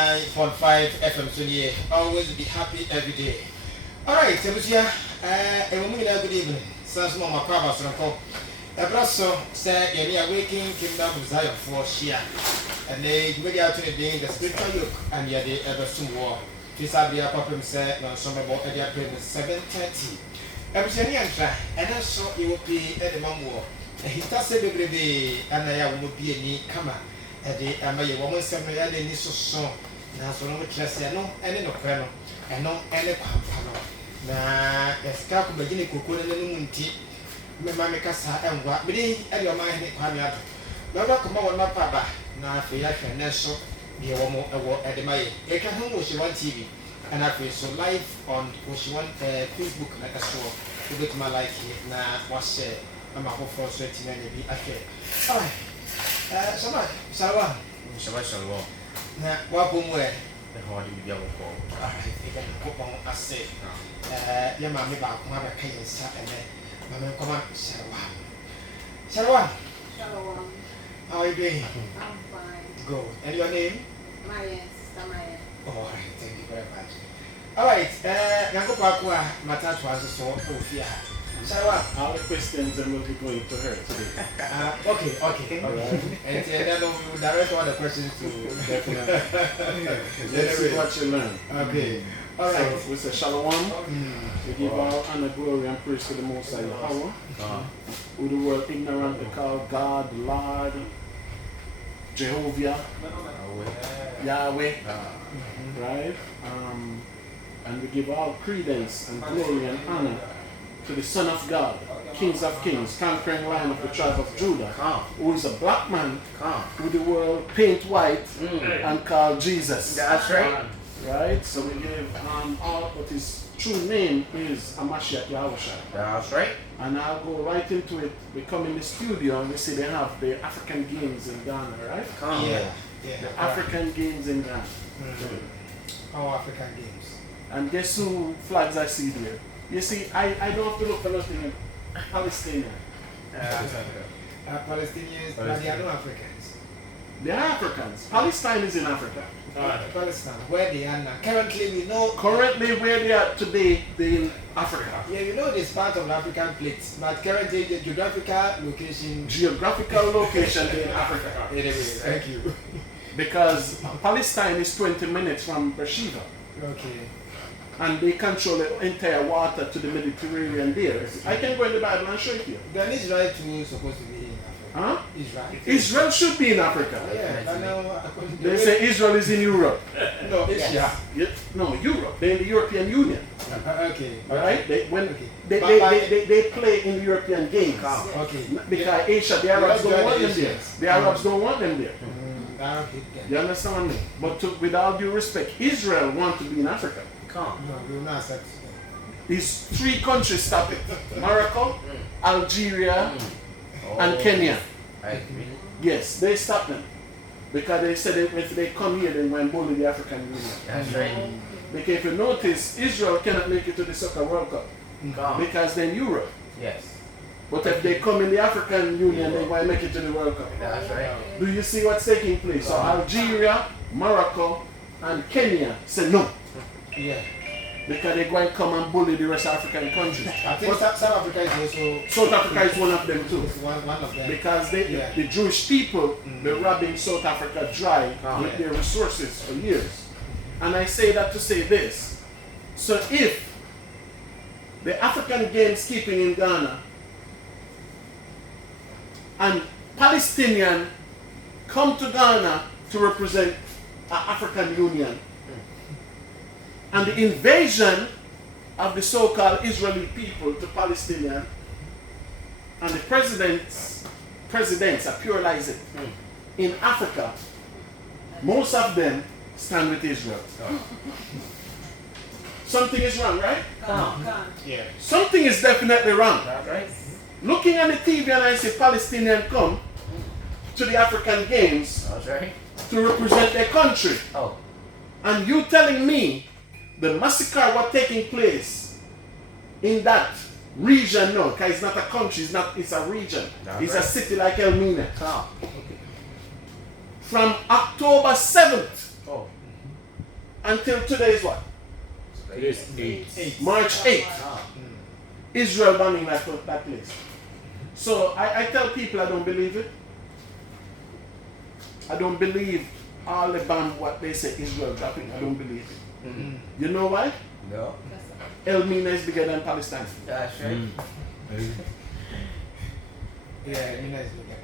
9.5 FM so yeah, always be happy every day. Alright, Ebusia, good evening. Sans Mama Crabas and Co. Ebraso said, You're waking Kingdom of Zion for Shia. And they give out to the day the spiritual yoke and yet the ever soon war. Tisabia Papa said, No, some about Edia Prim 7:30. Ebusia, and I saw you will be at the Mammo. And he does say, Baby, and I will be any come. Ede amaye wo nsem no ya de ni soso na so no kyerese no ene no kre no eno ene kwampa no na eska ko bagine kokoro ne mu nti me ma me kasa engwa me de ede o ma he kwa me ato na ba ko ma won mapa ba na afi ya hwe ne so de wo mo ewo ede maye e ka ho wo shi one TV and afi so live on Oshi One Facebook na ka so to get my like na wa share ama ho for so ti na bi afi Sama, Salwa. Shalom. Na wapo mwe. How do you get a call? Ika nkupo ase. Ya mami ba kuma ba kai nsa ene. Mami koma Salwa. Salwa. Shalom. How are you doing? I'm fine. Good. And your name? Maya, Sister Maya. Oh, thank you very much. All right. Nyankopo akwa matatu aso so ofia. Salwa. All the questions and we'll be going to her today. Okay. All right. And then we direct all the questions to Definitely. Let's see what you learn. Okay. All right. So we say Shalom. We give all honor, glory, and praise to the Most High Yahweh. Who the world ignorantly call God, Lord, Jehovah, Yahweh. Right? And we give all credence and glory and honor to the Son of God, Kings of Kings, conquering Lion of the tribe of Judah, who is a black man who the world paint white and call Jesus. That's right. Right? So we give all, but his true name is Amashiach Yahushua. That's right. And I'll go right into it. We come in the studio and we see they have the African Games in Ghana, right? Yeah. The African Games in Ghana. Our African Games. And guess who flags I see there? You see, I don't have to look for nothing in Palestinian. Palestinians, but they are not Africans. They are Africans. Palestine is in Africa. Palestine, where they are now. Currently, we know. Currently, where they are today, they're in Africa. Yeah, we know this part of the African plate, but currently the geographical location. Geographical location in Africa. Anyway, thank you. Because Palestine is 20 minutes from Beersheba. Okay. And they control the entire water to the Mediterranean there. I can go in the Bible and show it to you. Then Israel too supposed to be in Africa. Huh? Israel. Israel should be in Africa. Yeah, I know. They say Israel is in Europe. No, Asia. No, Europe. They're in the European Union. Okay. Right? They Okay. they play in the European games. Okay. Because Asia, the Arabs don't want them there. The Arabs don't want them there. You understand me? But with all due respect, Israel wants to be in Africa. No, we will not accept. These three countries stop it. Morocco, Algeria, and Kenya. I agree. Yes, they stop them. Because they said if they come here, they will bully the African Union. That's right. Because if you notice, Israel cannot make it to the Soccer World Cup. Because they're in Europe. Yes. But if they come in the African Union, they might make it to the World Cup. That's right. Do you see what's taking place? So Algeria, Morocco, and Kenya say no. Yeah. Because they're going to come and bully the rest of African countries. I think South Africa is also. South Africa is one of them too. One of them. Because the Jewish people, they're robbing South Africa dry with their resources for years. And I say that to say this. So if the African Games keeping in Ghana and Palestinian come to Ghana to represent an African Union, and the invasion of the so-called Israeli people to Palestinian, and the presidents are pluralize it. In Africa, most of them stand with Israel. Something is wrong, right? Yeah. Something is definitely wrong. That's right. Looking at the TV and I see Palestinian come to the African Games That's right. to represent their country. Oh. And you telling me the massacre was taking place in that region? No, because it's not a country, it's a region. That's It's right. a city like Elmina. From October 7th until today is what? Today. Eight. March 8th. Ah. Israel bombing that place. So I tell people I don't believe it. I don't believe all the bomb what they say Israel dropping. I don't believe it. Mm. You know why? No. Elmina is bigger than Palestine. That's right. Yeah, Mina is looking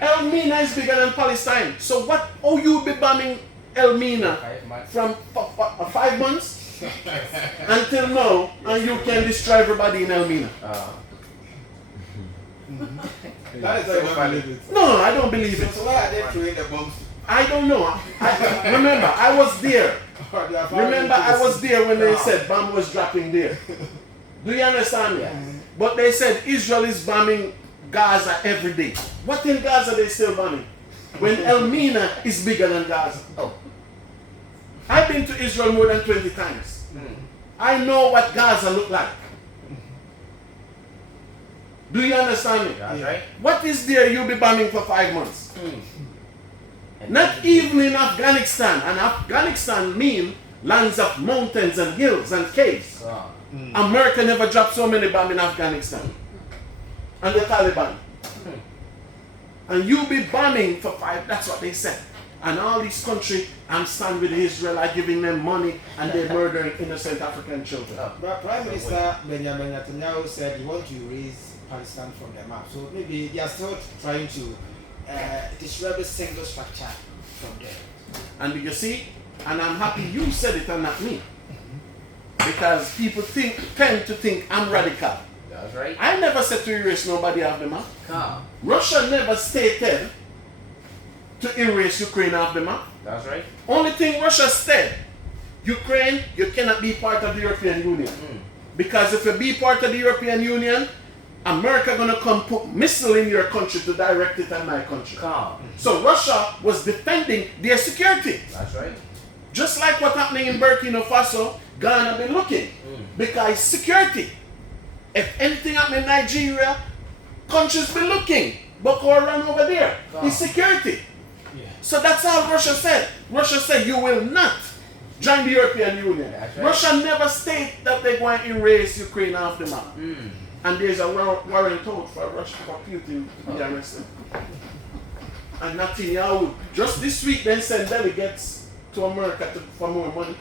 at Elmina is bigger than Palestine. So what? Oh, you be bombing Elmina 5 months. from 5 months until now, and you can destroy everybody in Elmina. Ah. that is So why I funny. believe it. No, I don't believe it. So why are they throwing the bombs? I don't know. Remember, I was there. They are firing Remember, into the I was sea. there when they said bomb was dropping there. Do you understand me? But they said Israel is bombing Gaza every day. What in Gaza they still bombing? When Elmina is bigger than Gaza. Oh. I've been to Israel more than 20 times. Mm. I know what Gaza look like. Do you understand me? That's Yeah. right. What is there you be bombing for 5 months? And Not even in Afghanistan. And Afghanistan mean lands of mountains and hills and caves. Ah. America never dropped so many bombs in Afghanistan. And the Taliban. And you be bombing for 5, that's what they said. And all these countries, I'm standing with Israel, I'm giving them money, and they're murdering innocent African children. Oh. But Prime Minister Benjamin Netanyahu said he wants to erase Palestine from the map. So maybe they are still trying to describe a single structure from there. And you see, and I'm happy you said it and not me. Because people tend to think I'm radical. That's right. I never said to erase nobody off the map. Ah. Russia never stated to erase Ukraine off the map. That's right. Only thing Russia said, Ukraine, you cannot be part of the European Union. Because if you be part of the European Union, America gonna come put missile in your country to direct it at my country. Calm. So Russia was defending their security. That's right. Just like what's happening in Burkina Faso, Ghana been looking. Because security. If anything happen in Nigeria, countries been looking. Boko Haram over there. It's security. Yeah. So that's all Russia said. Russia said you will not join the European Union. That's right. Russia never state that they're going to erase Ukraine off the map. And there's a warrant out for Russia for Putin to be arrested. And Netanyahu just this week then sent delegates to America for more money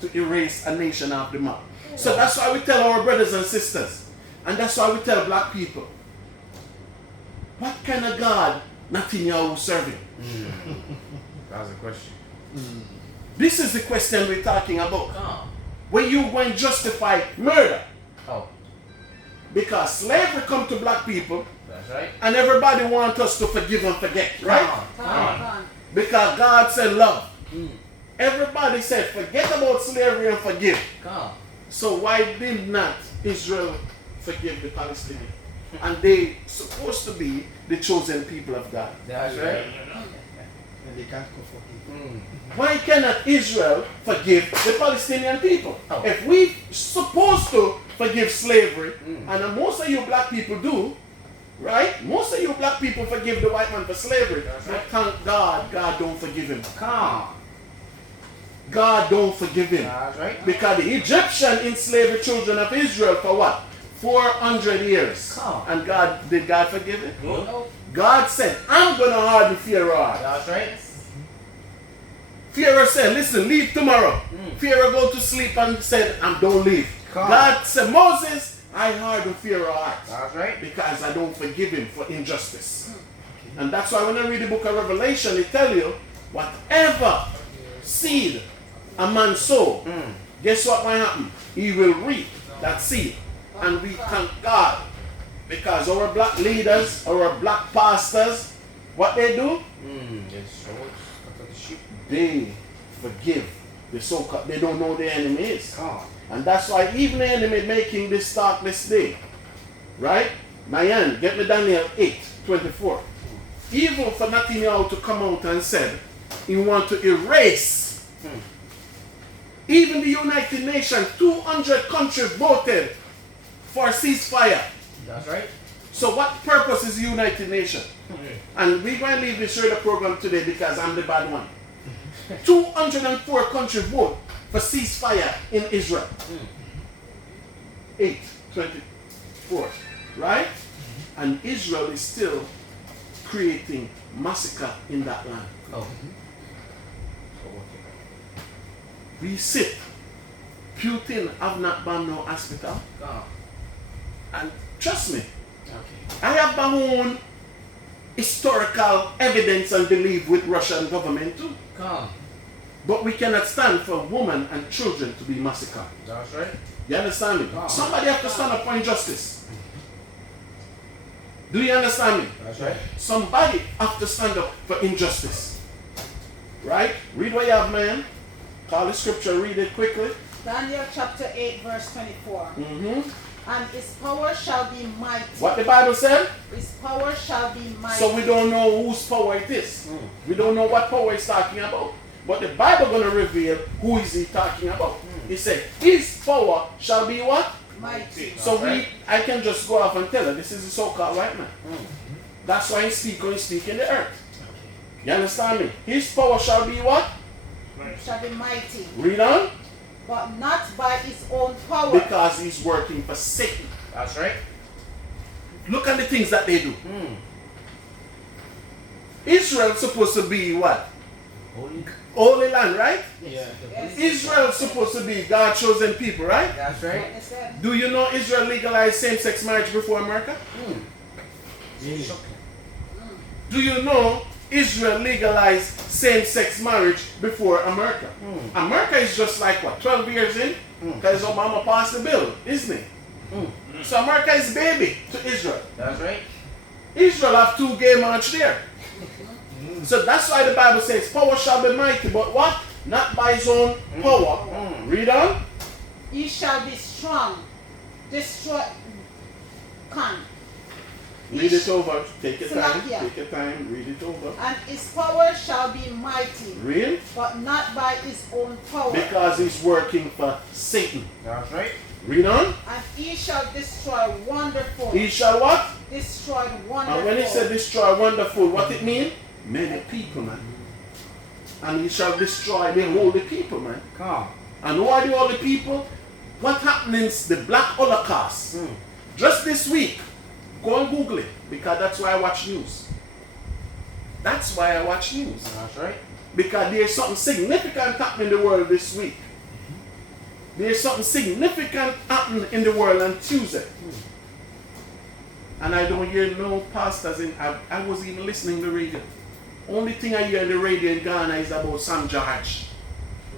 to erase a nation off the map. So that's why we tell our brothers and sisters, and that's why we tell black people, what kind of God Netanyahu serving? That's the question. This is the question we're talking about. Calm. When you go and justify murder, Oh. because slavery come to black people, That's right. and everybody wants us to forgive and forget, right? Come. Because God said love. Everybody said forget about slavery and forgive. Calm. So why did not Israel forgive the Palestinians? And they supposed to be the chosen people of God. That's right. And they can't go for people. Why cannot Israel forgive the Palestinian people? Oh. If we supposed to forgive slavery, and most of you black people do, right? Most of you black people forgive the white man for slavery. That's But right. thank God, God don't forgive him. Calm. God don't forgive him. That's right. Because the Egyptian enslaved the children of Israel for what? 400 years. Come. And God, did God forgive it? No. God said, I'm going to harden Pharaoh heart. That's right. Pharaoh said, listen, leave tomorrow. Pharaoh go to sleep and said, don't leave. Come. God said, Moses, I harden Pharaoh heart. That's right. Because I don't forgive him for injustice. And that's why when I read the book of Revelation, it tell you, whatever seed a man sow, guess what might happen? He will reap that seed. And we thank God. Because our black leaders, our black pastors, what they do? Yes. So what's the sheep? They forgive the so-called, they don't know the enemy is. Calm. And that's why even the enemy making this talk this day. Right? Mayan, get me Daniel 8:24. Even for Netanyahu to come out and said he want to erase. Even the United Nations, 200 countries voted for ceasefire. That's right. So what purpose is the United Nations? And we're going to leave this radio program today because I'm the bad one. 204 countries vote for ceasefire in Israel. 8:24, right? And Israel is still creating massacre in that land. Oh. We sit. Putin have not bombed no hospital. Come. And trust me, Okay. I have my own historical evidence and belief with Russian government too. Come. But we cannot stand for women and children to be massacred. That's right. You understand me? Ah. Somebody have to stand up for injustice. Do you understand me? That's right. Somebody have to stand up for injustice. Right? Read what you have, man. Call the scripture, read it quickly. Daniel chapter 8 verse 24. And his power shall be mighty. What the Bible said? His power shall be mighty. So we don't know whose power it is. We don't know what power he's talking about. But the Bible going to reveal who is he talking about. He said, his power shall be what? Mighty. So I can just go off and tell her, this is the so-called white man. That's why he speak when he speak in the earth. You understand me? His power shall be what? Shall be mighty. Read on. But not by his own power. Because he's working for Satan. That's right. Look at the things that they do. Israel's supposed to be what? Holy land, right? Yeah. Yes. Israel's supposed to be God's chosen people, right? That's right. It said, Do you know Israel legalized same-sex marriage before America? Do you know Israel legalized same-sex marriage before America? America is just like what, 12 years in? Because Obama passed the bill, isn't it? So America is baby to Israel. That's right. Israel have 2 gay march there. So that's why the Bible says power shall be mighty, but what? Not by his own power. Read on. he shall be strong. Destroy. Can. Read it over. Take your time. Slovakia. Take your time. Read it over. And his power shall be mighty. Read. But not by his own power. Because he's working for Satan. That's right. Read on. And he shall destroy wonderful. He shall what? Destroy wonderful. And when he said destroy wonderful, what it mean? Many people, man. And he shall destroy the holy people, man. Come. And who are the holy people? What happens? The Black Holocaust. Just this week. Go and Google it. Because that's why I watch news. That's why I watch news. That's right. Because there's something significant happening in the world this week. There's something significant happening in the world on Tuesday. And I don't hear no pastors in. I wasn't even listening to the radio. Only thing I hear on the radio in Ghana is about Sam George.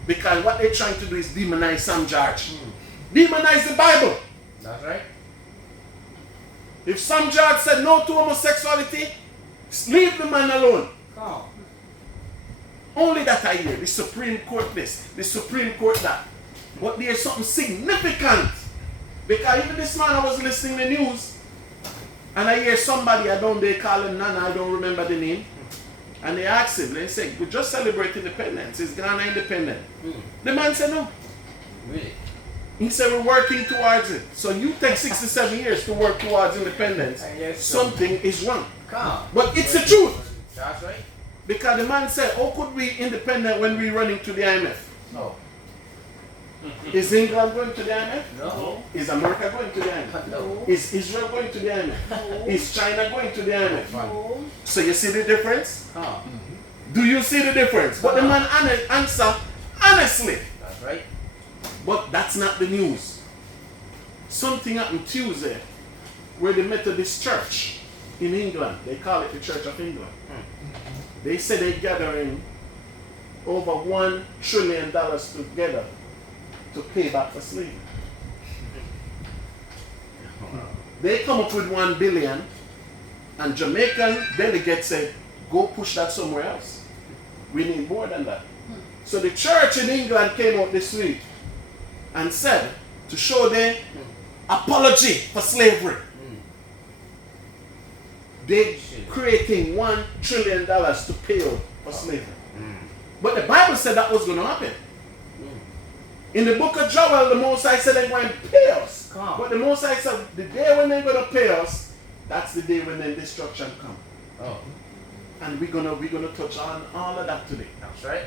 Because what they're trying to do is demonize Sam George. Demonize the Bible. That's right. If Sam George said no to homosexuality, leave the man alone. Come. Only that I hear. The Supreme Court this, the Supreme Court that. But there's something significant. Because even this man, I was listening to the news, and I hear somebody, they call him Nana, I don't remember the name. And they asked him, they say, we just celebrate independence. Is Ghana independent? The man said no. Really? He said, we're working towards it. So you take 67 years to work towards independence. Yes, sir. Something is wrong. Come. But it's the truth. That's right. Because the man said, how could we be independent when we're running to the IMF? No. Is England going to the IMF? No. Is America going to the IMF? No. Is Israel going to the IMF? No. Is China going to the IMF? No. So you see the difference? Come. Do you see the difference? But the man answer honestly. That's right. But that's not the news. Something happened Tuesday where the Methodist Church in England, they call it the Church of England. They said they're gathering over $1 trillion together to pay back for slavery. They come up with 1 billion, and Jamaican delegates said, go push that somewhere else. We need more than that. So the church in England came out this week and said to show their apology for slavery. They're creating $1 trillion to pay out for slavery. But the Bible said that was going to happen. In the book of Joel, the Most High said they're going to pay us. But the Most High said the day when they're going to pay us, that's the day when the destruction comes. Oh. And we're gonna touch on all of that today. That's right.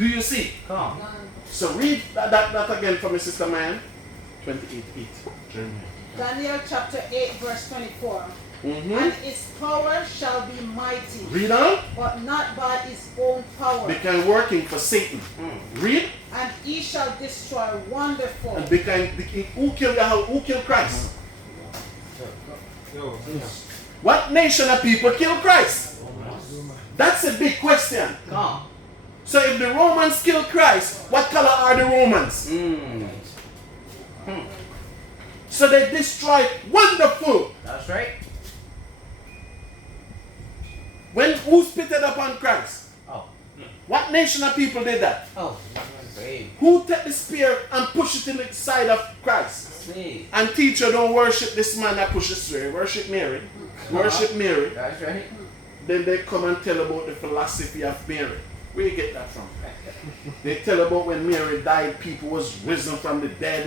Do you see? Come. None. So read that again for me, Sister Man. 28:8. Jeremiah. Daniel chapter 8, verse 24. Mm-hmm. And his power shall be mighty, Read on. but not by his own power. Became working for Satan. Read. And he shall destroy wonderful. And who killed Yahweh? Who killed Christ? What nation of people killed Christ? That's a big question. Come. So if the Romans killed Christ, what color are the Romans? So they destroyed wonderful. That's right. Who spitted upon Christ? Oh. What nation of people did that? Oh. Great. Who took the spear and pushed it in the side of Christ? Sweet. And teacher, don't worship this man that pushes spear. Worship Mary. Worship Mary. That's right. Then they come and tell about the philosophy of Mary. Where you get that from? They tell about when Mary died, people was risen from the dead,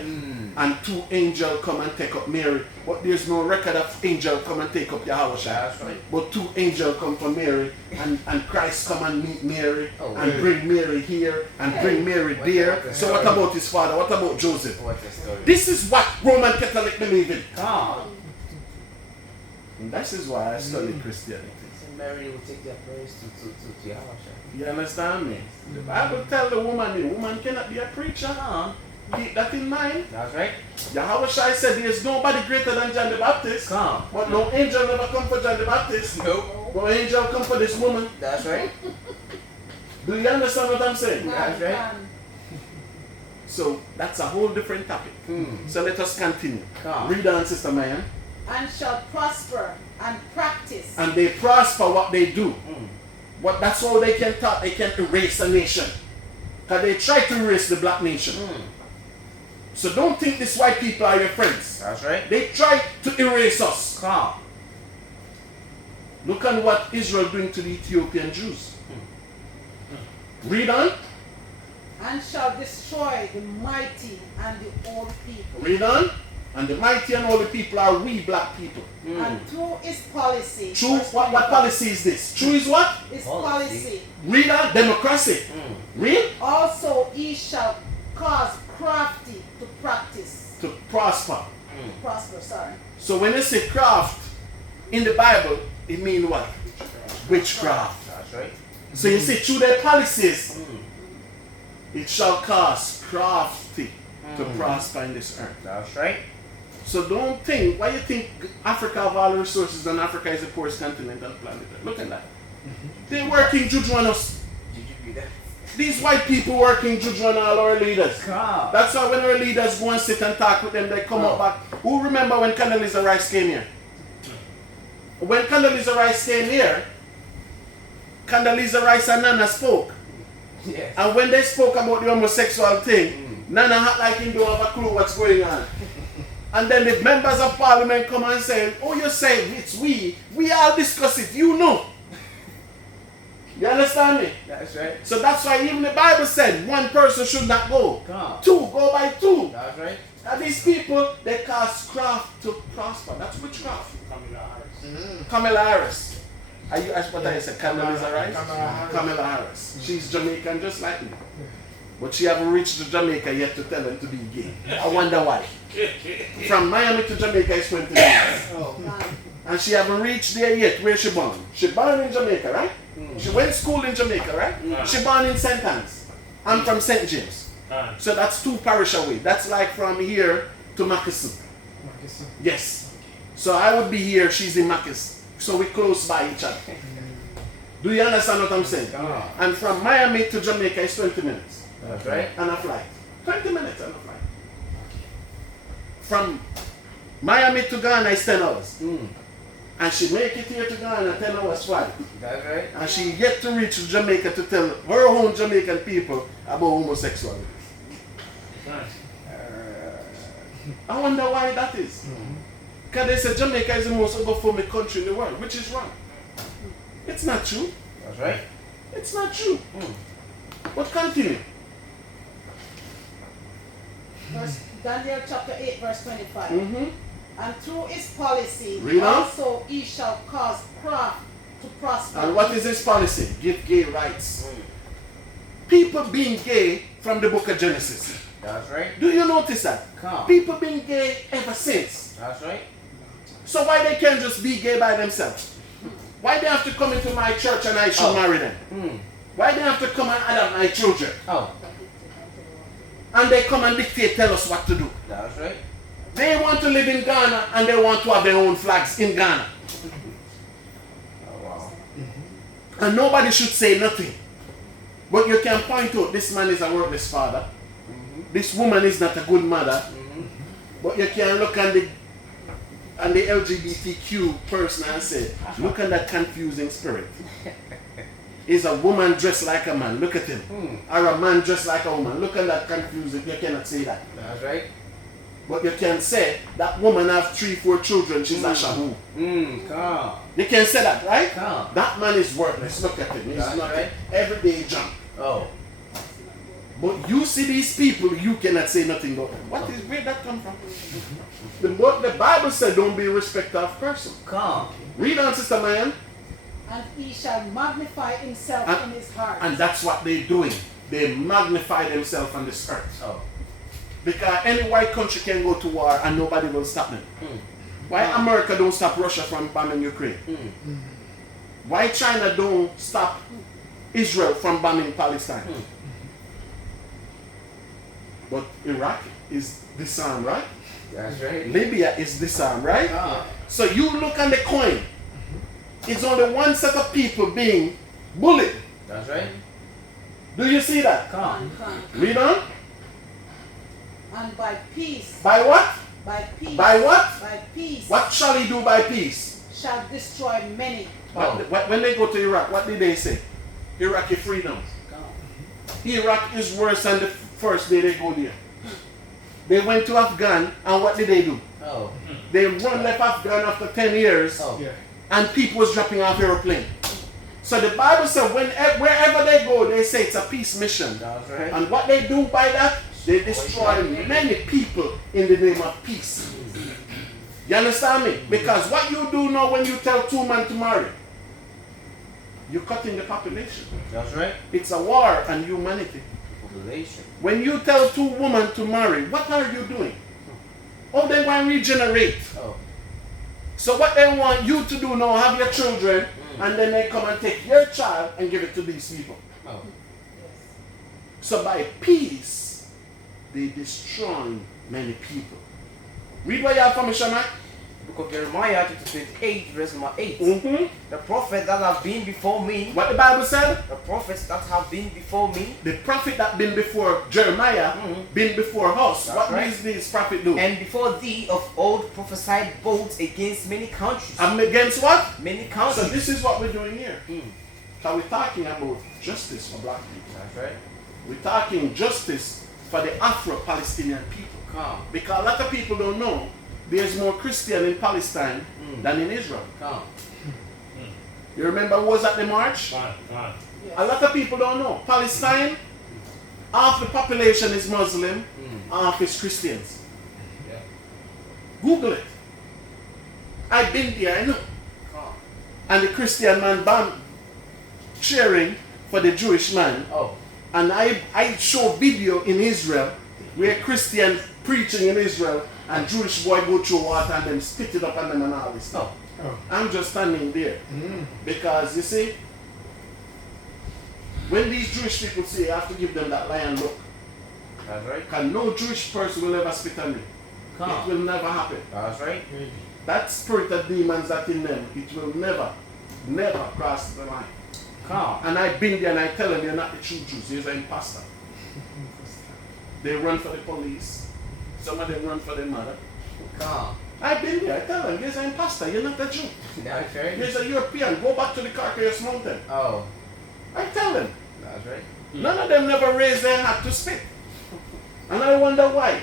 and 2 angels come and take up Mary. But there's no record of angel come and take up Yahweh. That's right. But 2 angels come for Mary, and Christ come and meet Mary, Oh, and really? bring Mary here, and bring Mary there. So what about his father? What about Joseph? What's the story? This is what Roman Catholic believe in. Come. And that is why I study Christianity. So Mary will take their praise to Yahweh. You understand me? The Bible tell the woman cannot be a preacher. Come. Keep that in mind. That's right. Yahweh Shai said there's nobody greater than John the Baptist. Come. But no angel never come for John the Baptist. Nope. No angel come for this woman. That's right. Do you understand what I'm saying? That's right. None. So that's a whole different topic. So let us continue. Come. Read on, Sister Maya. And shall prosper and practice. And they prosper what they do. But that's how they can talk. They can erase a nation. Because they try to erase the black nation. So don't think these white people are your friends. That's right. They try to erase us. Come. Look at what Israel doing to the Ethiopian Jews. Read on. And shall destroy the mighty and the old people. Read on. And the mighty and all the people are we black people. And through his policy. True. verse What 25, policy is this? True is what? His Policy. policy. Read on. Democracy. Read. Also he shall cause crafty to practice. To prosper. Prosper, sorry. So when they say craft in the Bible, it means what? Witchcraft. That's right. So you see, through their policies, it shall cause crafty to prosper in this earth. That's right. So don't think, why you think Africa have all the resources and Africa is the poorest continent on the planet? Look at that. They're working juju on us. Did you read that? These white people working juju on all our leaders. Come. That's why when our leaders go and sit and talk with them, they come up back. Who remember when Condoleezza Rice came here? When Condoleezza Rice came here, Condoleezza Rice and Nana spoke. Yes. And when they spoke about the homosexual thing, Nana had like him don't have a clue what's going on. And then the members of parliament come and say, oh, you're saying it's we all discuss it, you know. You understand me? That's right. So that's why even the Bible said one person should not go. Come. 2, go by 2. That's right. And these people, they cause craft to prosper. That's witchcraft. Kamala Harris. Are you asked what I said? Condoleezza Rice? Kamala Harris. She's Jamaican just like me. But she haven't reached to Jamaica yet to tell them to be gay. I wonder why. From Miami to Jamaica is 20 minutes. And she haven't reached there yet. Where she born? She born in Jamaica, right? She went to school in Jamaica, right? She born in St. Anne's. I'm from St. James. So that's 2 parish away. That's like from here to Mackenzie. Yes. So I would be here, she's in Mackenzie. So we're close by each other. Do you understand what I'm saying? And from Miami to Jamaica is 20 minutes. That's right. And a flight. 20 minutes and a flight. From Miami to Ghana is 10 hours. And she make it here to Ghana 10 hours flight. That's right. And she yet to reach Jamaica to tell her own Jamaican people about homosexuality. I wonder why that is. Because they say Jamaica is the most homophobic country in the world, which is wrong. It's not true. That's right. It's not true. But continue. Daniel chapter 8, verse 25. And through his policy, Read on. also he shall cause craft to prosper. And what is his policy? Give gay rights. people being gay from the book of Genesis. That's right. Do you notice that? Come. People been gay ever since. That's right. So why they can't just be gay by themselves? Why they have to come into my church and I should marry them? Hmm. Why they have to come and adopt my children? Oh, And they come and dictate, tell us what to do. that's right. They want to live in Ghana and they want to have their own flags in Ghana. Oh, wow. And nobody should say nothing. But you can point out this man is a worthless father. This woman is not a good mother. But you can look at the LGBTQ person and say, look at that confusing spirit. Is a woman dressed like a man? Look at him. Or a man dressed like a woman? Look at that confusing. You cannot say that. That's right. But you can say that woman have 3-4 children. She's a shahu. Come. You can say that, right? Come. That man is worthless. Look at him. He's That's not right. everyday junk. Oh. But you see these people, you cannot say nothing about them. Where that come from? The Bible said, don't be a respecter of person. Come. Read on, Sister Mayan. And he shall magnify himself And- in his heart. And that's what they're doing. They magnify themselves on this earth. Oh. Because any white country can go to war and nobody will stop them. Why America don't stop Russia from bombing Ukraine? Why China don't stop Israel from bombing Palestine? But Iraq is disarmed, right? That's right. Libya is disarmed, right? Ah. So you look on the coin. It's only one set of people being bullied. That's right. Do you see that? Come. Read on. And by peace, By what? by peace, By what? by peace, What shall he do by peace? shall destroy many. Oh. When they go to Iraq, what did they say? Iraqi freedom. Iraq is worse than the first day they go there. They went to Afghan and what did they do? Oh. They run left Afghan after 10 years Oh. and people was dropping off aeroplane. So the Bible said wherever they go, they say it's a peace mission. That's right. And what they do by that, they destroy many people in the name of peace. You understand me? Because what you do now when you tell 2 men to marry, you're cutting the population. That's right. It's a war on humanity. Population. When you tell 2 women to marry, what are you doing? Oh, they want to regenerate. Oh. So what they want you to do now, have your children, and then they come and take your child and give it to these people. Oh. So by peace, they destroy many people. Read what you have for me, Shamak. Book of Jeremiah chapter 28 verse number 8. Mm-hmm. The prophets that have been before me. What the Bible said? The prophets that have been before me. The prophet that been before Jeremiah, been before us. That's What right. does this prophet do? And before thee of old prophesied both against many countries. Against what? Many So countries. this is what we're doing here. So we're talking about justice for black people. That's right. We're talking justice for the Afro-Palestinian people. Come. Because a lot of people don't know there's more Christian in Palestine than in Israel. Come. You remember who was at the march? Yes. A lot of people don't know. Palestine, half the population is Muslim, half is Christians. Yeah. Google it. I've been there, I know. Come. And the Christian man cheering for the Jewish man. Oh. And I show video in Israel where Christian preaching in Israel and Jewish boy go through water and then spit it up on them and all this stuff. Oh. I'm just standing there. Because you see, when these Jewish people say, I have to give them that lion look. That's right. Because no Jewish person will ever spit on me. It Come. will never happen. That's right. That spirit of demons that in them, it will never cross the line. Come. And I've been there and I tell them, you're not the true Jews, you're an imposter. They run for the police. Some of them run for their mother. Come. I've been there, I tell them, you're an imposter, you're not a Jew. That's right. You're a European, go back to the Caucasus Mountain. Oh. I tell them. That's right. None of them never raised their hand to spit. And I wonder why.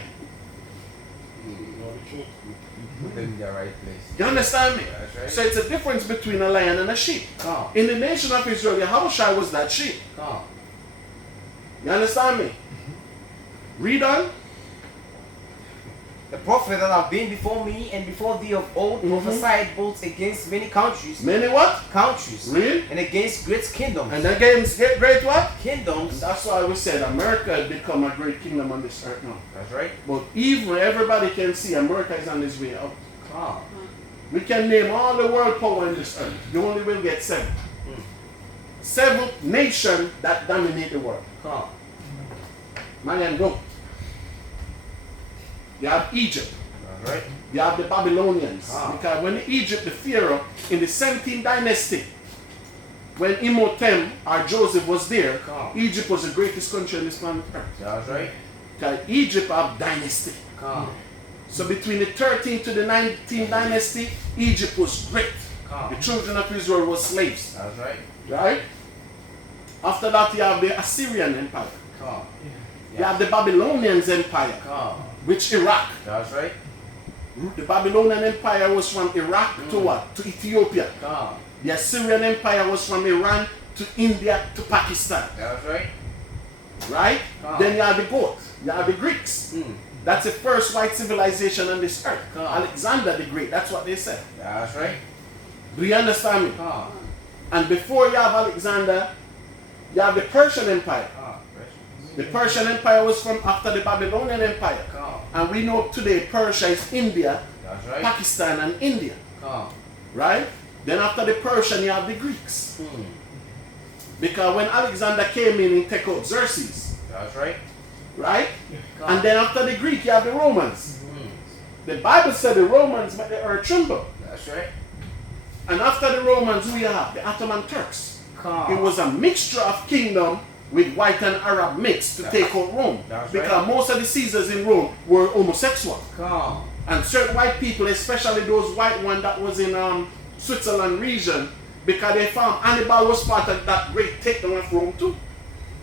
Put them in their right place. You understand me? That's right. So it's a difference between a lion and a sheep. Come. In the nation of Israel, Yahushua was that sheep. Come. You understand me? Read on. The prophet that have been before me and before thee of old prophesied both against many countries. Many what? Countries. Really? And against great kingdoms. And against great what? And Kingdoms. that's why we said America has become a great kingdom on this earth now. That's right. But even everybody can see America is on its way out. Come. We can name all the world power in this earth. You only will get 7. 7 nations that dominate the world. Come. Man and go. You have Egypt. That's right. You have the Babylonians. Ah. Because when Egypt, the Pharaoh, in the 17th dynasty, when Imhotep or Joseph was there, Ah. Egypt was the greatest country on this planet earth. That's right. Because Egypt have dynasty. Come. So between the 13th to the 19th dynasty, Egypt was great. Come. The children of Israel were slaves. That's right. Right? After that, you have the Assyrian Empire. Come. You have the Babylonians Empire, Come. which Iraq. That's right. The Babylonian Empire was from Iraq to what? To Ethiopia. Come. The Assyrian Empire was from Iran to India to Pakistan. That's right. Right? Ah. Then you have the Goths. You have the Greeks. That's the first white civilization on this earth. Ah. Alexander the Great. That's what they said. That's right. Do you understand me? Come. And before you have Alexander, you have the Persian Empire. Come. The Persian Empire was from after the Babylonian Empire. Come. And we know today Persia is India, That's right. Pakistan, and India. Come. Right? Then after the Persian, you have the Greeks. Because when Alexander came in, he took out Xerxes. That's right. Right? Come. And then after the Greek, you have the Romans. The Bible said the Romans made the earth tremble. That's right. And after the Romans, who you have? The Ottoman Turks. Come. It was a mixture of kingdom with white and Arab mixed to take out Rome. That's Because right. most of the Caesars in Rome were homosexual. Come. And certain white people, especially those white ones that was in Switzerland region, because they found Hannibal was part of that great takedown of Rome too.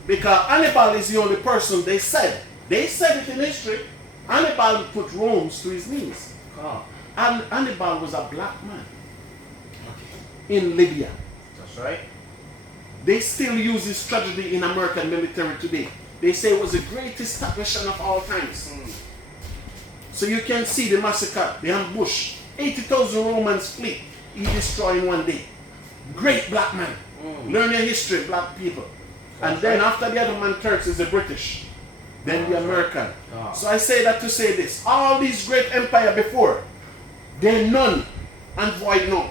Because Hannibal is the only person they said it in history, Hannibal put Rome to his knees. Come. And Hannibal was a black man in Libya. That's right. They still use this tragedy in American military today. They say it was the greatest aggression of all times. So you can see the massacre, the ambush. 80,000 Romans fleet, he destroyed in one day. Great black man. Learn your history, black people. And then after the Ottoman Turks is the British. Then the American. So I say that to say this. All these great empire before, they're none and void now.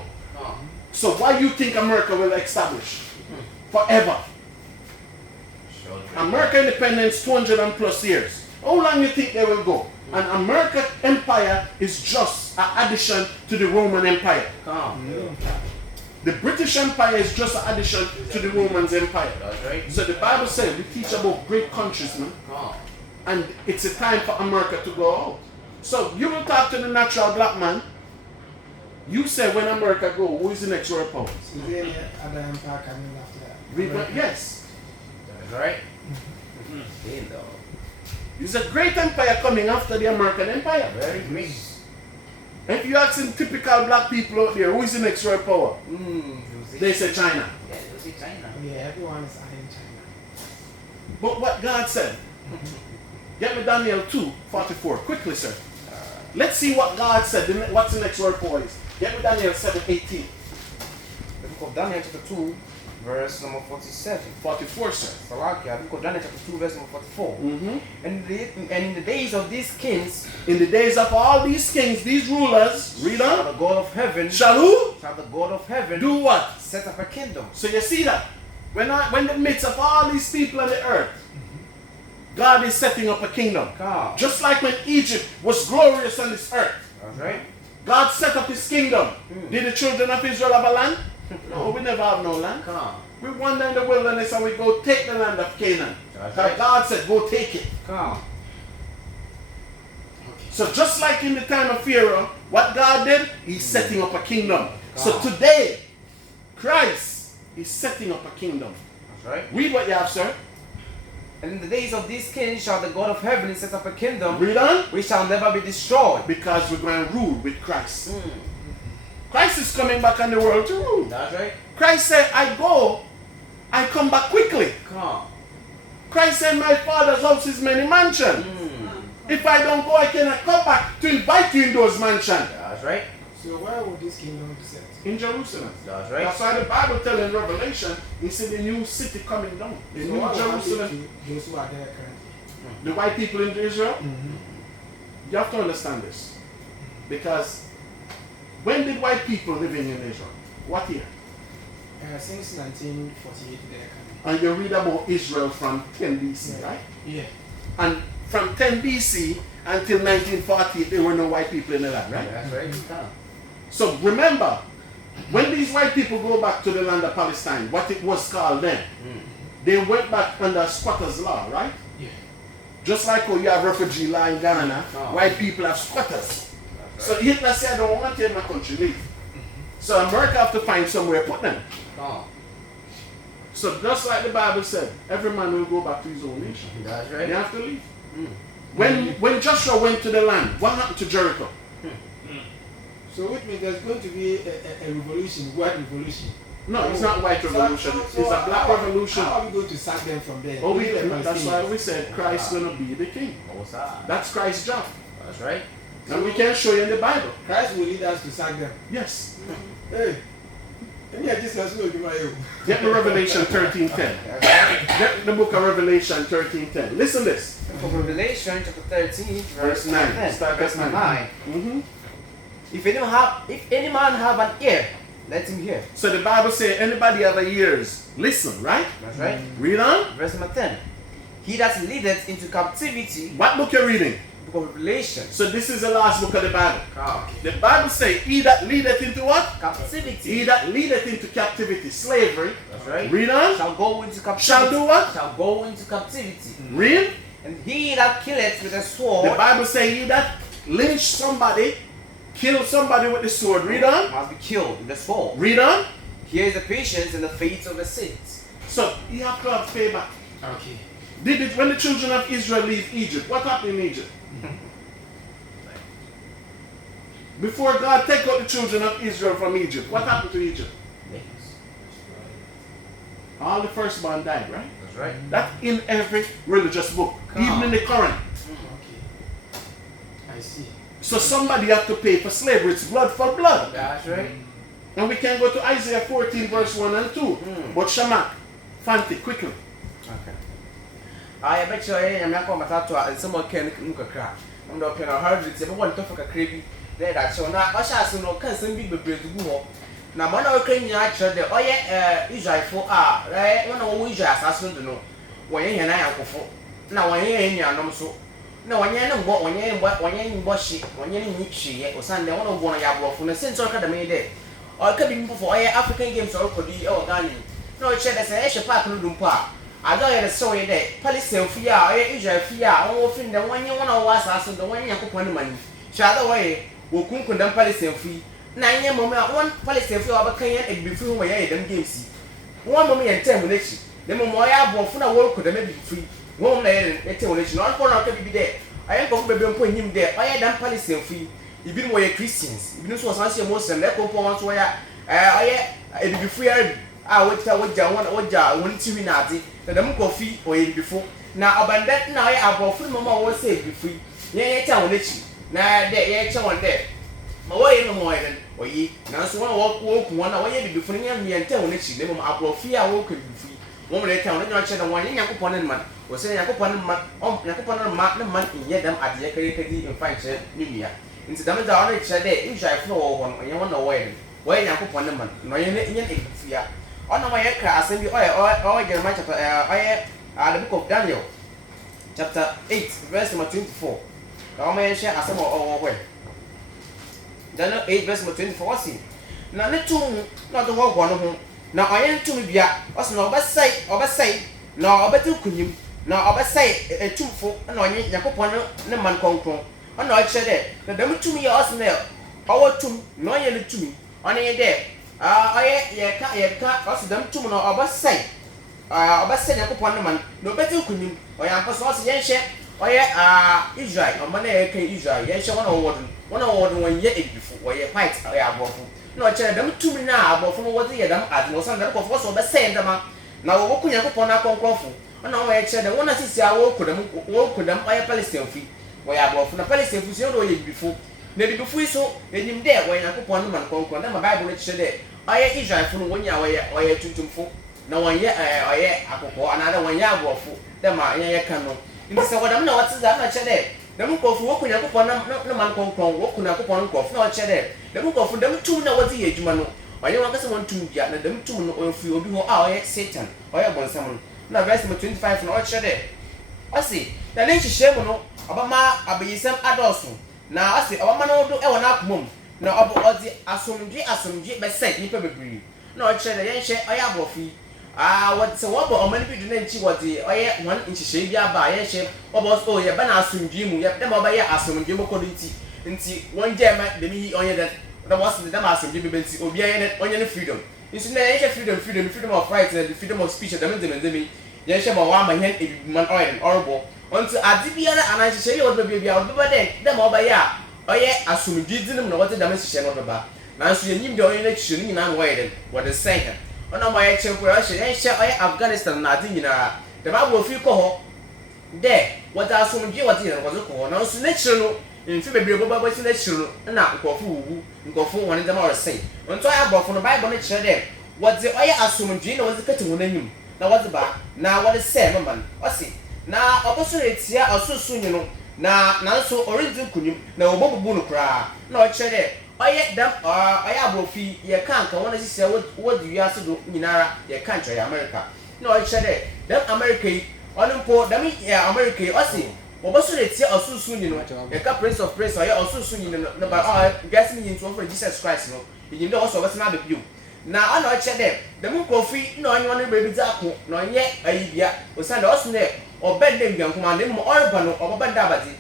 So why you think America will establish? Forever. America independence 200 and plus years. How long you think they will go? And American empire is just an addition to the Roman Empire. The British Empire is just an addition to the Roman Empire. That's right. So the Bible says we teach about great countries, man. And it's a time for America to go out. So you will talk to the natural black man. You say when America go, who is the next world power? Abraham Park and then after that. Yes. That's right. Bingo. There's a great empire coming after the American Empire. Very great. If you ask some typical black people out there, who is the next world power? They say China. Yeah, you see China. Yeah, everyone is eyeing China. But what God said, get me Daniel 2:44. Quickly, sir. Let's see what God said. What's the next word for is? Get me Daniel 7:18. The book of Daniel chapter 2, verse number 47. 44, sir. Salakia, the book of Daniel chapter 2, verse number 44. Mm-hmm. And in the days of these kings, In the days of all these kings, these rulers, read shall on. the God of heaven, Shall who? shall the God of heaven Do what? set up a kingdom. So you see that? When in the midst of all these people on the earth, God is setting up a kingdom. Come. Just like when Egypt was glorious on this earth. That's right. God set up his kingdom. Did the children of Israel have a land? No, we never have no land. Come. We wander in the wilderness and we go take the land of Canaan. That's But right. God said, go take it. Come. So just like in the time of Pharaoh, what God did, he's setting up a kingdom. So today, Christ is setting up a kingdom. That's right. Read what you have, sir. And in the days of these kings shall the God of heaven set up a kingdom Read on. which shall never be destroyed. Because we're going to rule with Christ. Christ is coming back on the world to rule. That's right. Christ said, I go, I come back quickly. Come. Christ said, my Father's house is many mansions. If I don't go, I cannot come back to invite you in those mansions. That's right. So where will this kingdom be set? In Jerusalem. That's right. That's why the Bible tells in Revelation, he said the new city coming down. The So new what will happen Jerusalem. to those who are there currently? The white people in Israel, you have to understand this. Because when did white people living in Israel? What year? Since 1948 there currently. And you read about Israel from 10 BC, right? Yeah. And from 10 BC until 1948, there were no white people in the land, right? That's right. So remember, when these white people go back to the land of Palestine, what it was called then, they went back under squatters' law, right? Yeah. Just like how you have refugee law in Ghana, Oh. white people have squatters. So Hitler said, I don't want you in my country, leave. So America have to find somewhere to put them. Oh, So just like the Bible said, every man will go back to his own nation. that's They right. have to leave. When Joshua went to the land, what happened to Jericho? So which means there's going to be a revolution, white revolution. No, it's not white revolution. So It's a black revolution. How are we going to sack them from there? Oh, Only the that's why Palestinians. we said Christ is going to be the king. What's that? That's Christ's job. That's right. And we can show you in the Bible. Christ will lead us to sack them. Yes. Hey. And yeah, Jesus will give my Get me Revelation 13:10. That's right. Get the book of Revelation 13:10. Listen this. From Revelation chapter 13, Verse 9. Start at Verse 9. 9. Mhm. If any man have an ear, let him hear. So the Bible says, anybody have ears, listen, right? That's right. Read on. Verse number 10. He that leadeth into captivity, What book you're reading? book of Revelation. So this is the last book of the Bible. Ah, The Bible says, he that leadeth into what? He captivity. that leadeth into captivity, slavery. That's right. Read on. Shall go into captivity. Shall do what? Shall go into captivity. Read. And he that killeth with a The sword Bible says, he that lynch somebody, kill somebody with the sword. Read on. must be killed with the sword. Read on. Here is the patience and the faith of the saints. So you have to have payback. Okay. Did it when the children of Israel leave Egypt? What happened in Egypt? Before God take out the children of Israel from Egypt, what happened to Egypt? All the firstborn died, right? That's right. That's in every religious book, even in the Quran. Okay. I see. So somebody have to pay for slavery. It's blood for blood. That's right. And we can go to Isaiah 14 verse 1 and 2. But Shamak, Fanti, quickly. Okay. I bet you I am not going to some more can look a crack. I'm not going to hardly say, but one to a crabby. There, that's so now. I shall no can be the bread to go. Now, one of the actually, oh, yeah, Israel for right? One of Israel assassin to know. When you and I are for. Now, when you're in your name, so. No, when you're not when you're in Boshi, when you're in Nichi, or Sunday, one of one of your from the Central Academy day. Or it could be for African games or could be or Ghana. No, it's a Asia Park Lumpa. I don't have a story there. Palestine Fia, Israel Fia, all thing the one you want to was assassin, the one you put on the money. Shadow way, will cook them Palestine Fee. 9 year moment, one Palestine Fia, but can you be free when you're them games? 1 moment and 10 minutes. The moment I have one work could be free. 1 minute and 10 minutes, not for not to be there. I am going to put him there. I am done Palestine Fee. You've been where Christians. You've been so much most and let go for once where I be free. I would tell what John one to me Nazi, the Dam coffee or before. Now, about that now I have a full mama was saved be free. Yeah, tell it. Now, there, yeah, one there. My way no more than or ye. Now, so walk one away before me and tell it. They will up fear walk be free. One day town, and I one young upon a man was saying upon a man, man in yet them at the Akari and find New Year. Into the other day, you shall flow one when you want to wear. Where you put one man, no, you're in fear. On my class, and you all Jeremiah chapter, the book of Daniel, chapter 8, verse number 24. Now, may I share a some of way. Daniel 8, verse number 24. See, now, the two, not the walk one of them. Now, I am to me, also no best say, no, but you couldn't. Now, I say a 2 for annoying Yakopon, the man conquer. I know I said that. The devil to me, also there. Our two, no, you to me. On a day. I can't, also them two, no, I must say. I must say, Yakopon the man, no better couldn't. I am also young share. Oh, yeah, Israel, or money, Israel, yes, one award when yet before, or you fight, I have waffle. No, I tell them to me now, but from what they are at was under of what's on the same them. Now, what could you upon our conquer? Oh, no, I said, the one I see, I walk with them, I Palestine fee. wɔyɛ aborɔfo na palestine fusua no wɔyɛ bibifo na bibifo yi so enim dɛ wɔyɛ Nyankopɔn no man kɔnkɔn na ma bible no kyerɛ dɛ ɔyɛ Israelfo no wɔnyɛ ɔyɛ tuntumfo na wɔnyɛ ɔyɛ akɔkɔɔ anaadɛ wɔnyɛ aborɔfo dɛ ma yɛn ka no nti sɛ wɔdam na wɔte dza na kyerɛ dɛ dɛm nkɔfo wɔkɔ Nyankopɔn na man kɔnkɔn wɔkɔ Nyankopɔn nkɔfo na ɔkyerɛ dɛ dɛm nkɔfo dɛm tum na wɔdze yɛ adwuma no ɔyɛ wɔn kasa wɔn tum bia na dɛm tum no ɔyɛ obi hɔ a ɔyɛ Satan ɔyɛ bɔnsam no na verse 25 na ɔkyerɛ dɛ ɔse na ne nhyehyɛ mu no ɔbɛma abayisɛm adɔɔso na ɔse ɔbɛma no do ɛwɔ n'akoma mu na ɔde asomdwe bɛsɛ nipa bebree na ɔkyerɛ dɛ yɛnhyɛ ɔyɛ aborɔfo yi wɔde sɛ wɔbɔ ɔman bi do na nkyi wɔde ɔyɛ wɔn nhyehyɛ bi aba a yɛnhyɛ wɔbɔ so yɛbɛ na asomdwe mu yɛbɛ ma ɔbɛyɛ asomdwe mu kɔ no nti wɔn gye ma dɛm yi ɔnyɛ dɛ na wɔsi dɛm asomdwe bi bɛnti obiara yɛ ɔnyɛ ne freedom nso na yɛnhyɛ freedom of right and freedom of speech dɛm yɛnhyɛ ma wɔn ama yɛn ebiman ɔyɛ ɔrebɔ nti ade biara ananhyehyɛ yɛ wɔde bɛbi biara wɔde bɛbɛ dɛ dɛm ɔbɛyɛ a ɔyɛ asomdwe di nim na wɔde dɛm hyehyɛ no bɛba nanso yɛnyim deɛ ɔyɛ n'akyire no nyinaa na wɔyɛ dɛ wɔde sɛn ha ɔnam ɔyɛ kyɛnpo yɛnhyɛ ɔyɛ Afghanistan na ade nyinaa dɛm aborɔfo kɔ hɔ dɛ wɔde asomdwe wɔde yɛn wɔde kɔ hɔ nanso n'akyire no mfe bebree bɔbɔ bɛsi n'akyire no na nkɔfo wuwu nkɔfo wɔn dɛm ɔresɛn nti ɔyɛ aborɔfo no Bible no kyerɛ dɛ wɔde ɔyɛ asomdwe na wɔde kata wɔn anim na wɔde ba na wɔde sɛ no man ɔsi na ɔbɛso etia ɔsoso nyi no na nanso ɔredi nkunim na wɔbɔbubu no koraa na ɔkyerɛ dɛ ɔyɛ dɛm ɔyɛ aborɔfo yi yɛka nka wɔn ahyehyɛ wɔde wiase do nyinara yɛka nkyɛn America na ɔkyerɛ dɛ dɛm America yi ɔno mpo dɛm America yi ɔsi wɔbɛso etia ɔsoso nyi no yɛka Prince of Praise ɔyɛ ɔsoso nyi no na ba wiase ni nyi nso Jesus Christ no yɛnyim dɛ ɔsɔ ɔbɛsena abɛbio na ɔna ɔkyerɛ dɛ dɛm nkɔfi na ɔnyɛ ɔno baabi dze ako na ɔnyɛ ayibia osan dɛ ɔso dɛ ɔbɛn dɛ nwiankoma na mu ɔreba no ɔbɛbɛn dɛ abadze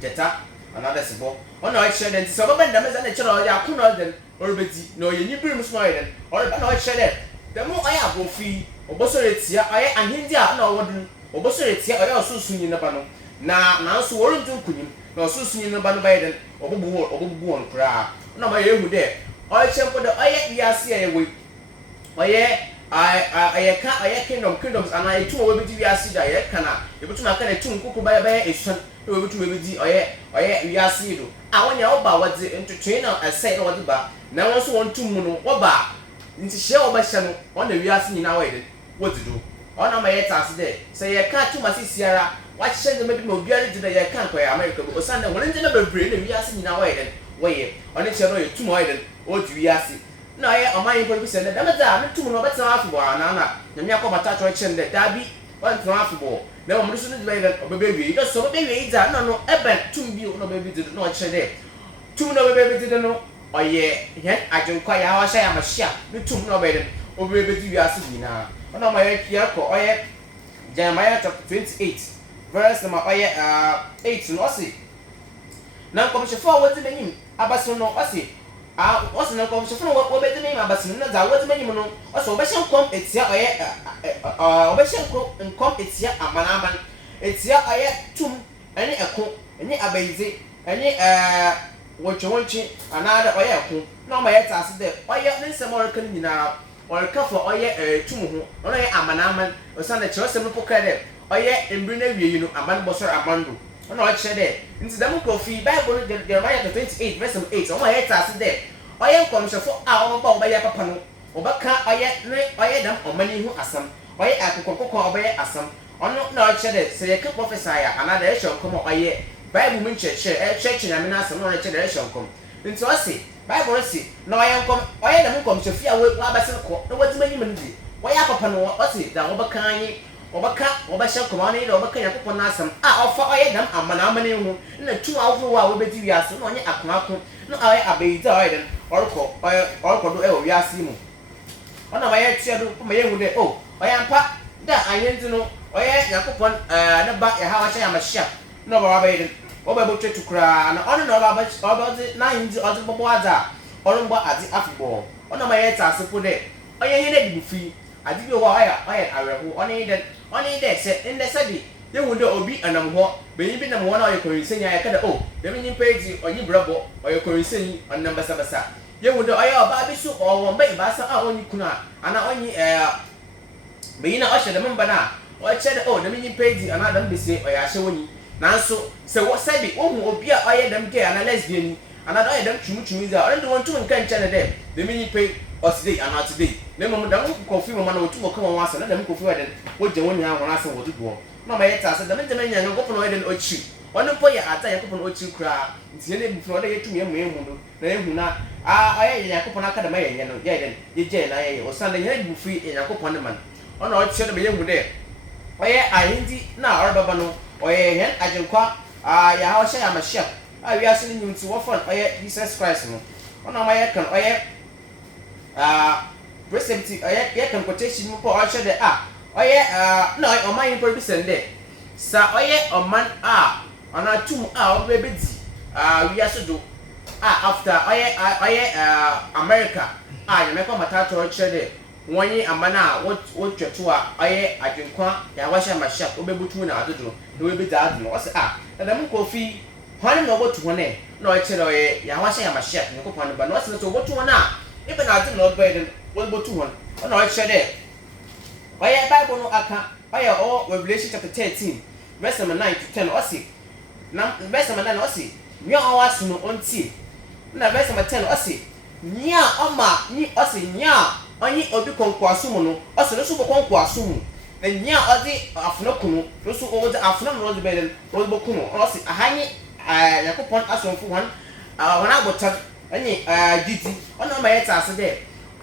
gyeta another sibɔ ɔna ɔkyerɛ dɛ nti sɛ ɔbɛbɛn dɛm ɛsɛ na kyerɛ ɔyɛ ako na ɔdɛ ɔrebɛdi na ɔyɛ nyibirim so na ɔyɛ dɛ ɔreba na ɔkyerɛ dɛ dɛm ɔyɛ abɔfi ɔbɔsɔre etia ɔyɛ ahindi a na ɔwɔ do ɔbɔsɔre etia ɔyɛ ɔsoso nyi neba no na nanso wɔrenti nkunim na ɔsoso nyi neba no bɛyɛ dɛ ɔbɔbubu wɔn koraa ɔna ɔyɛ ehu dɛ ɔyɛ mpo dɛ ɔyɛ wiase a yɛwɔ ɔyɛ kingdoms ana etum a wɔbɛdi wiase da yɛka na yɛbɛtum aka na etum nkoko bɛyɛ esuan na wɔbɛtum bɛdi ɔyɛ wiase yi do a wɔnyɛ ɔba wɔdze ntotoe na ɛsɛn na wɔde ba na wɔn nso wɔn tum mu no wɔba ntihyia wɔbɛhyɛ no wɔn na wiase nyinaa wɔyɛ dɛ wɔdzi do ɔna ma yɛ taase dɛ sɛ yɛka tum ase siara wahyɛ ndɛma bi ma obiara gye dɛ yɛka nkɔyɛ America bi osan dɛ wɔn ndɛma bebree na wiase nyinaa wɔyɛ dɛ wɔyɛ ɔne kyerɛ no yɛ tum ɔyɛ dɛ ɔdi wiase na ɔyɛ ɔman yi pɔlipi sɛ dɛm dza ne tum no ɔbɛtena afebɔ anana nyame akɔbata atwerɛ kyerɛ dɛ daabi wɔntena afebɔ na wɔn nso no de bɛyɛ dɛ ɔbɛbɛwie dɛ sɛ ɔbɛbɛwie dza na no ɛbɛn tum bi na ɔbɛbɛdi do na ɔkyerɛ dɛ tum na ɔbɛbɛdi do no ɔyɛ hɛn agyenkwa yɛ awahyɛ yɛ amahyia ne tum na ɔbɛyɛ dɛ ɔbɛbɛdi wiase nyinaa ɔna ɔma yɛkɔ ɔyɛ Jeremiah chapter 28 verse number ɔyɛ 8 no ɔse na nkɔmhyɛfo a wɔdze n'enyim abaso no ɔse ɔse na nkɔmhyɛfo no wɔbɛdze n'enyim abaso no na dza wɔdze n'enyim no ɔse ɔbɛhyɛ nkɔm etia ɔbɛhyɛ nkɔm etia amanaman etia ɔyɛ tum ɛne ɛko ɛne abayidze ɛne wɔtwe anaadɛ ɔyɛ ɛko na ɔma yɛte ase dɛ ɔyɛ ne nsɛm ɔreka no nyinaa ɔreka fo ɔyɛ tum ho ɔno yɛ amanaman ɔsan dɛ kyerɛsɛm no pokɛ dɛ ɔyɛ mbiri na wie yi no aman bɔsɔre aman do ɔna ɔkyerɛ dɛ nti dɛm nkurɔfoɔ Bible no Jeremiah 28 verse 8 ɔmo ayɛ taase dɛ ɔyɛ nkɔmhyɛfo a ɔbɛba ɔbɛyɛ papa no ɔbɛka ɔyɛ dɛm ɔman yi ho asɛm ɔyɛ akokɔkɔkɔ a ɔbɛyɛ asɛm ɔno na ɔkyerɛ dɛ sɛ yɛka prophesy a anaadɛ ɛhyɛ nkɔm a ɔyɛ Bible mu nkyerɛkyerɛ ɛkyerɛkyerɛ nyame no asɛm na ɔkyerɛ dɛ ɛhyɛ nkɔm nti ɔse Bible si na ɔyɛ dɛm nkɔmhyɛfo a wɔabɛsɛ kɔ na wɔdze m'anim no di wɔyɛ papa no ɔse da wɔbɛka anyi wɔbɛhyɛ nkɔmɔ ne dɛ wɔbɛka Nyankopɔn n'asɛm a ɔfa ɔyɛ dɛm amanaman yi ho na tum ahorow a wɔbɛdi wiase na ɔnyɛ akonako na ɔyɛ abayidze a ɔyɛ dɛm ɔrekɔ do ɛwɔ wiase mu ɔna ma yɛtua do ma yɛhu dɛ ɔyɛ mpa da anyɛnti no ɔyɛ Nyankopɔn ne ba ɛha wahyɛ amahyia na ɔbɛyɛ dɛm ɔbɛbɛtwa tu koraa na ɔno na ɔbɛdze n'anyɛnti ɔdze bɔbɔ adze a ɔrembɔ adze afebɔɔ ɔna ma yɛte ase po dɛ ɔyɛ yɛn dɛ bibifi ade bi wɔ ɔyɛ awerɛho ɔne dɛ sɛ ndɛ sɛbi yɛhu dɛ obi anam hɔ bɛnyin bi nam hɔ na ɔyɛ kɔnrinsɛnyi a yɛka dɛ dɛm nyimpa yi dzi ɔnye brɛbɔ ɔyɛ kɔnrinsɛnyi ɔnam basabasa yɛhu dɛ ɔyɛ ɔbaa bi so ɔwɔ mba ebaasa a ɔnye kunu a ana ɔnye bɛnyin a ɔhyɛ dɛm mba no a ɔkyerɛ dɛ dɛm nyimpa yi dzi anaa dɛm besie ɔyɛ ahyɛ wɔnyi nanso sɛ wɔ sɛbi wohu obi a ɔyɛ dɛm gay ana lesbian ana ɔyɛ dɛm twumtwum dza ɔno de wɔn tum nka nkyɛn dɛ dɛm nyi pe ɔsidi ana today na mmom dɛm kɔfi mu ma na wotum ɔka wɔn asa na dɛm kɔfi wɔ dɛm wogye wɔn nyinaa wɔn asa wɔ dodoɔ na ma yɛ ta sɛ dɛm dɛm nya nkɔpɔ na ɔyɛ dɛm ɔkyi ɔno mpo yɛ ata yɛ nkɔpɔ na ɔkyi koraa nti yɛ na ebi funu ɔdɛ yɛ tum yɛ mu emu no na ehu na ɔyɛ yɛ nkɔpɔ na aka dɛm yɛ nyɛ no yɛ dɛm yɛ gye na yɛ ɔsan dɛ yɛ ebi firi yɛ nkɔpɔ ne ma no ɔna ɔkyerɛ dɛm yɛ hu dɛ ɔyɛ ahindi na ɔrebɛba no ɔyɛ yɛn agyenkwa yɛ ha ɔhyɛ yɛ amahyia a wiase no nyim ti wɔfɔn ɔyɛ Jesus Christ no ɔna ɔyɛ kan ɔyɛ precept ɔyɛ kan quotation mu kɔ ɔhyɛ dɛ ɔyɛ na ɔman yi pɔ bi sɛn dɛ sa ɔyɛ ɔman ɔna tum ɔbɛbɛdi wiase do after ɔyɛ America nyamekɔ matato ɔkyerɛ dɛ wɔnyi amana wɔtwɛto ɔyɛ agyenkwa yɛ wahyɛ amahyia ɔbɛbutu na adodo na wɔbɛdi adodo ɔsɛ na dɛm kofi hwan na ɔbɛtu hɔn na ɔkyerɛ ɔyɛ yɛ wahyɛ amahyia ne kopɔ no ba na ɔsɛ no ɔbɛtu hɔn ebe na adi na ɔbɛyɛ dɛ wɔbɛtu hɔn ɔna ɔkyerɛ dɛ ɔyɛ Bible no aka ɔyɛ Revelation chapter 13 verse number 9 to 10 ɔsɛ na verse number 9 ɔsɛ nyɛ ɔwɔ aso no ɔntie na verse number 10 ɔsɛ nyɛ ɔma nyi ɔsɛ nyɛ ɔnyi obi kɔnkɔaso mu no ɔsɛ no so bɔ kɔnkɔaso mu na nyɛ ɔde afono kunu no so ɔde afono no ɔde bɛyɛ ɔde bɔ kunu ɔsɛ ahanyi yakopɔn asɔnfo wɔn abɔta ɛnye gidi ɔna ɔma yɛ taase dɛ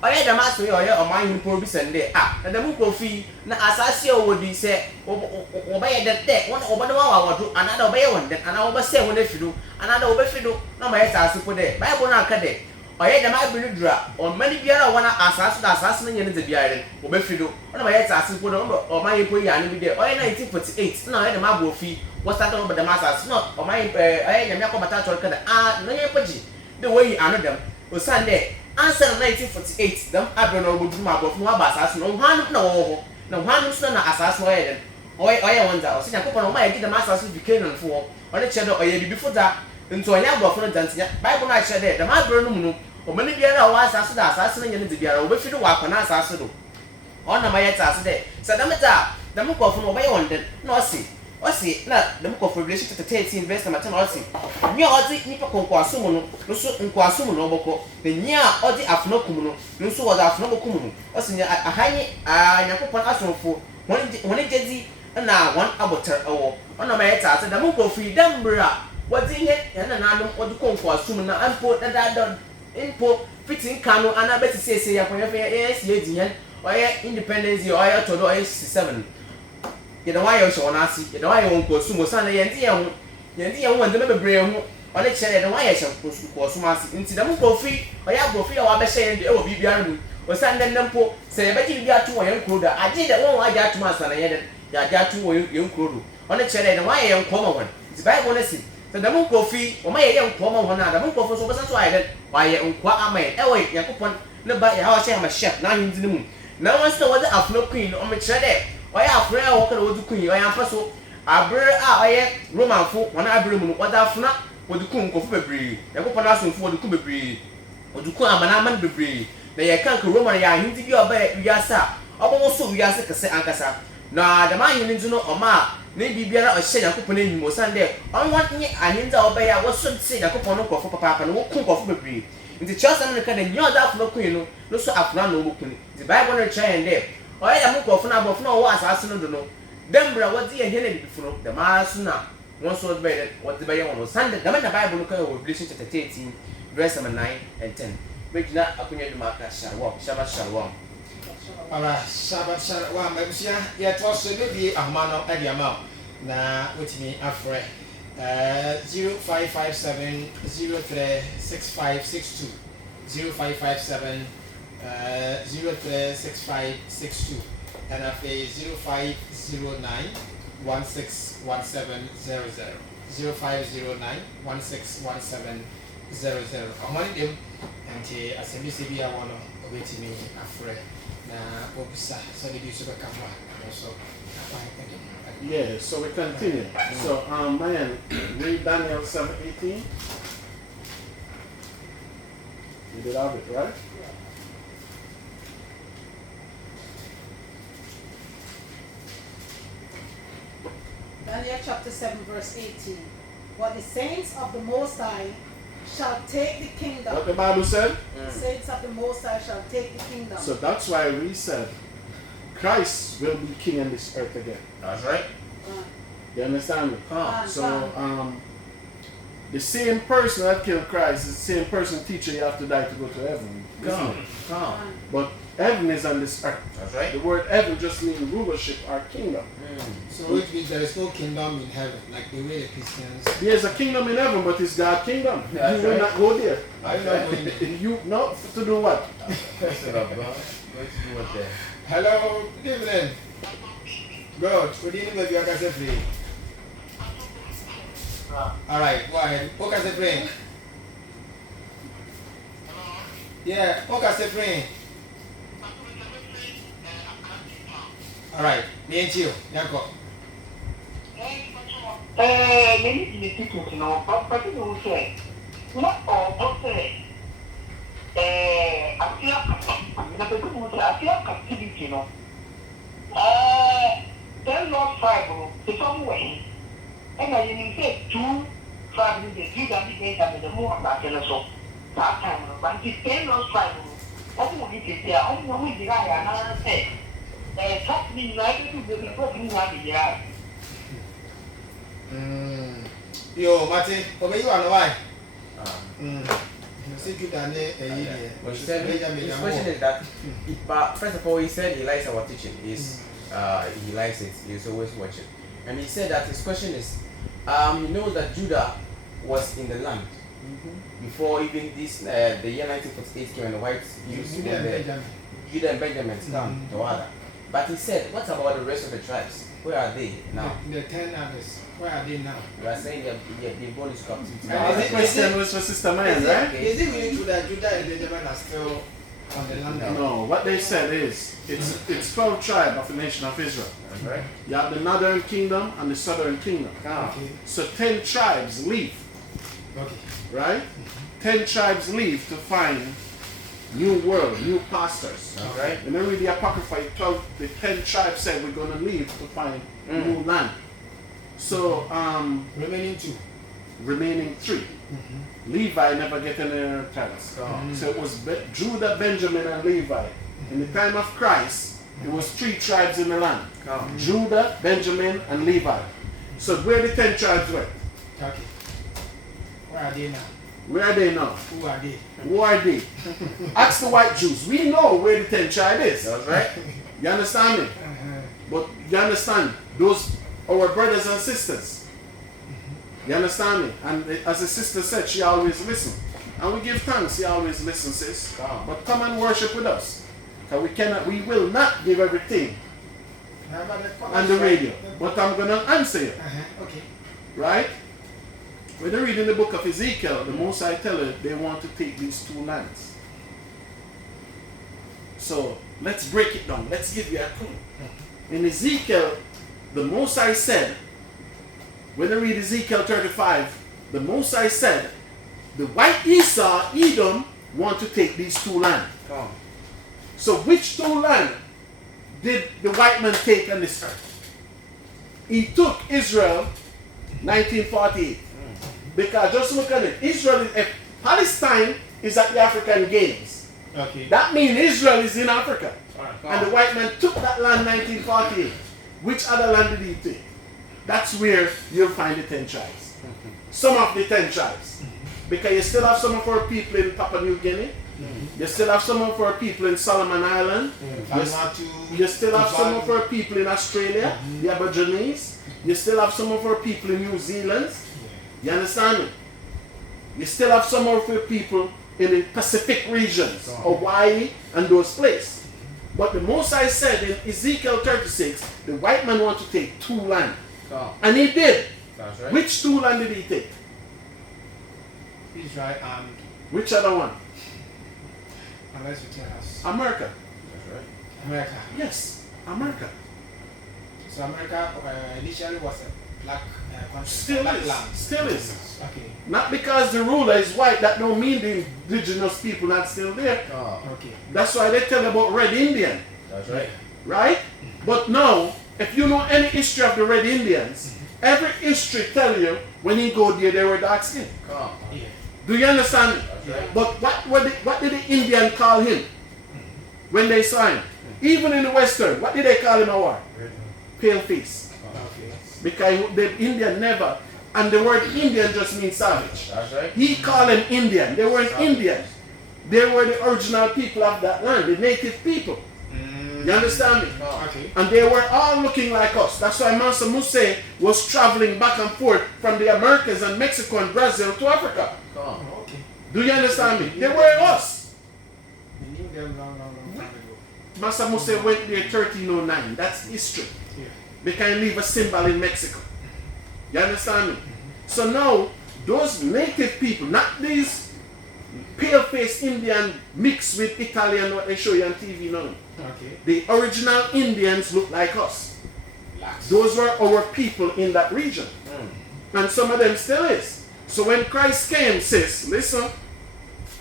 ɔyɛ dɛm aso yɛ ɔyɛ ɔman yi pɔ bi sɛn dɛ na dɛm kofi na asase a ɔwɔ di sɛ ɔbɛyɛ dɛ wɔn ɔbɛde wɔn awɔdo anada ɔbɛyɛ wɔn dɛ anada ɔbɛsɛ wɔn afi do anada ɔbɛfi do na ɔma yɛ taase po dɛ Bible no aka dɛ ɔyɛ dɛm abiri dura ɔmani biara wɔn asase da asase no nyɛ ne dɛ biara ɔbɛfi do ɔna ɔma yɛ taase po dɛ ɔman yi po yi ano bi dɛ ɔyɛ 1948 na ɔyɛ dɛm abɔ fi wɔsata ɔbɛ dɛm asase na ɔman yi ɔyɛ nyamia kɔmata atɔre kada na yɛ pɔgye dɛ wɔyi ano dɛm osan dɛ ansa na 1948 dɛm abiri na ɔbɛduru mu abɔfo no aba asase no ɔhwan na wɔwɔ hɔ na ɔhwan no so na asase no ɔyɛ dɛm ɔyɛ wɔn da ɔsɛ nyakopɔ na ɔma yɛ gye dɛm asase no bi Canaan fo hɔ ɔne kyerɛ dɛ ɔyɛ bibifo da nti ɔnyɛ abɔfo no dantinya Bible no akyerɛ dɛ dɛm abiri no mu no ɔmani biara a ɔwɔ asase da asase no nyɛ ne de biara ɔbɛfi do wɔ akɔna asase do ɔna ma yɛ taase dɛ sɛ dɛm da dɛm kɔfo no ɔbɛyɛ wɔn dɛm na ɔsi na dɛm kɔfo Revelation chapter 13 verse number 10 ɔsi nyɛ ɔde nipa kɔnkɔaso mu no nso nkɔaso mu no ɔbɛkɔ na nyɛ a ɔde afono kum no nso wɔde afono bɛkum no ɔsi nyɛ ahanyi nyakopɔn asɔnfo wɔn gyedi na wɔn abɔtɛr ɛwɔ ɔna ma yɛ taase dɛm kɔfo yi dɛm bere a wɔde yɛ na nanom wɔde kɔnkɔaso mu na mpo dadaada mpo fitin kanu ana beti sese ya kwenye fe si edi yan ɔyɛ independence ɔyɛ todo ɔyɛ 67 yɛ da wayɛ ɔhyɛ wɔn ase yɛ da wayɛ wɔn kɔsu mo san yɛ ndi yɛ ho wɔn de bebree ho ɔne kyerɛ yɛ da wayɛ hyɛ kɔsu mo ase nti dɛm kɔfi ɔyɛ aborɔfi a wabɛhyɛ yɛn de ɛwɔ biribiara mu ɔsan dɛ ndɛmpo sɛ yɛbɛgye biribi ato wɔ yɛn kuro do agye dɛ wɔn agye ato asa na yɛ dɛ yɛagye ato wɔ yɛn kuro do ɔne kyerɛ yɛ da wayɛ yɛn kɔma wɔn nti Bible no si sɛ dɛm kɔfi wɔn ayɛ yɛn kɔma wɔn na dɛm kɔfi so ɔbɛsan so ayɛ dɛ wayɛ nkwa ama yɛn ɛwɔ yakopɔn ne ba yɛ ha ɔhyɛ amahyia na ahindi ne mu na wɔn sɛ wɔde afono queen ɔmo kyerɛ dɛ ɔyɛ afono a wɔkɔ na wɔde queen ɔyɛ amfa so abere a ɔyɛ romanfo wɔn abere mu no wɔde afono wɔde kun nkɔfo bebree yakopɔn asomfo wɔde kun bebree wɔde kun amanaman bebree na yɛ kanka roman yɛ ahindi bi a ɔbɛyɛ wiase a ɔbɛwɔ so wiase kɛse ankasa na dɛm ahindi nso no ɔma ne bibiara ɔhyɛ yakopɔn anim osan dɛ ɔnwa nye ahindi a ɔbɛyɛ a wɔso se yakopɔn no nkɔfo papaapa na wɔkun nkɔfo bebree nti kyerɛsɛm no ka dɛ nyɛ ɔde afono kun no so afona na ɔbɛkun nti Bible no kyerɛ yɛn dɛ ɔyɛ dɛm nkɔfo no abɔfo na ɔwɔ asase no do no dɛm bra wɔde yɛ hɛn abibifo no dɛm ara so na wɔn so wɔde bɛyɛ wɔn osan dɛ dɛm na Bible no ka wɔ Revelation chapter 13 verse 9 and 10 bɛgyina akonnwa dum aka Shabbat Shalom Alright, Shabbat Shalom. Mabusia, yɛ tɔ so bɛbie ahoma no ɛde ama na wotumi afrɛ 0557 036562 0557 036562 and after 0509 161700 0509 161700 among them and assemblies be a one waiting me afraid na obisa so the use of a camera and also yeah, so we continue. So man, read Daniel 7:18. You did have it, right? Daniel chapter 7 verse 18. But the saints of the Most High shall take the kingdom. What the Bible said? The saints of the Most High shall take the kingdom. So that's why we said Christ will be king on this earth again. That's right. You understand me? Come. So the same person that killed Christ is the same person teacher you have to die to go to heaven. isn't Come. it? Come. But heaven is on this earth. That's right. The word heaven just means rulership or kingdom. So which means there is no kingdom in heaven, like the way the Christians. There's a kingdom in heaven, but it's God's kingdom. That's You will right. not go there. I'm not going there. You not to do what? Person of God. Let's do what there. Hello, good evening. Good. Good evening, baby. What can I say for you? All right, go ahead. What can I say for you? Yeah, what can I say for you? All right, me and you. Yanko. Many in the ticket, but you will say, not all, but say, I feel captivity, then Lord Bible, the some way, and I didn't say 2 5 minutes, you got to get the more about the so. That time, but the same Lord Bible, what will you say? Only one week, I say, talk me like to the report you have here. Yo, Martin, over you are why? But he said, his question is that, but first of all, he said he likes our teaching. He likes it. He's always watching. And he said that his question is, he knows that Judah was in the land before even this, the year 1948 came and the whites used to Judah and Benjamin come to order. But he said, what about the rest of the tribes? Where are they now? The 10 others. Where are they now? You are saying they're going to captivity. The question was for Sister Maya, right? Is it really true that Judah and Benjamin are still on the land? No, what they said is, it's 12 tribes of the nation of Israel. That's right. You have the northern kingdom and the southern kingdom. Okay. So 10 tribes leave, Okay. right? 10 tribes leave to find new world, new pastors. That's right. And then read the Apocrypha, the 10 tribes said we're going to leave to find new land. So, Remaining 2. remaining 3. Levi never get an inheritance. So it was Judah, Benjamin, and Levi. In the time of Christ, it was 3 tribes in the land. Judah, Benjamin, and Levi. So where the 10 tribes went? Okay. Where are they now? Where are they now? Who are they? Who are they? Ask the white Jews. We know where the 10 tribe is. That's right. You understand me? But you understand, those our brothers and sisters. You understand me? And as the sister said, she always listens. And we give thanks, she always listens, sis. But come and worship with us. Because we will not give everything on the radio. But I'm going to answer you. Okay. Right? When you read in the book of Ezekiel, the Most High tell you they want to take these 2 lands. So let's break it down. Let's give you a clue. In Ezekiel, the Most High said, when you read Ezekiel 35, the Most High said, the white Esau, Edom, want to take these 2 lands. So which 2 lands did the white man take on this earth? He took Israel 1948. Because just look at it. Israel is, Palestine is at the African Games. Okay. That means Israel is in Africa. And the white man took that land 1948. Which other land did he take? That's where you'll find the 10 tribes. Some of the 10 tribes. Because you still have some of our people in Papua New Guinea. You still have some of our people in Solomon Island. You still have some of our people in Australia, the Aborigines. You still have some of our people in New Zealand. You understand me? You still have some of our people in the Pacific regions, Hawaii and those places. But the Most High said in Ezekiel 36, the white man want to take 2 land. And he did. That's right. Which 2 land did he take? Israel and Which other one? unless you tell us. America. That's right. America. Yes, America. So America initially was a black country. Still black is. land. Still is. Okay. Not because the ruler is white, that don't mean the indigenous people not still there. Okay. That's why they tell about Red Indian, That's right. right? But now, if you know any history of the Red Indians, Every history tell you when he go there, they were dark skin. Come. Yeah. Do you understand me? That's right. But what did the Indian call him when they saw him? Even in the Western, what did they call him a war? Pale face. Okay. Because the Indian never, and the word Indian just means savage. That's right. He called them Indian. They weren't Indian. They were the original people of that land, the native people. You understand me? Okay. And they were all looking like us. That's why Mansa Musa was traveling back and forth from the Americas and Mexico and Brazil to Africa. Come. Okay. Do you understand me? They were us. We knew them long time ago. Mansa Musa went there 1309. That's history. Yeah. They can leave a symbol in Mexico. You understand me? So now, those native people, not these pale-faced Indian mixed with Italian, what they show you on TV now. Okay. The original Indians look like us. Relax. Those were our people in that region. And some of them still is. So when Christ came, sis, listen,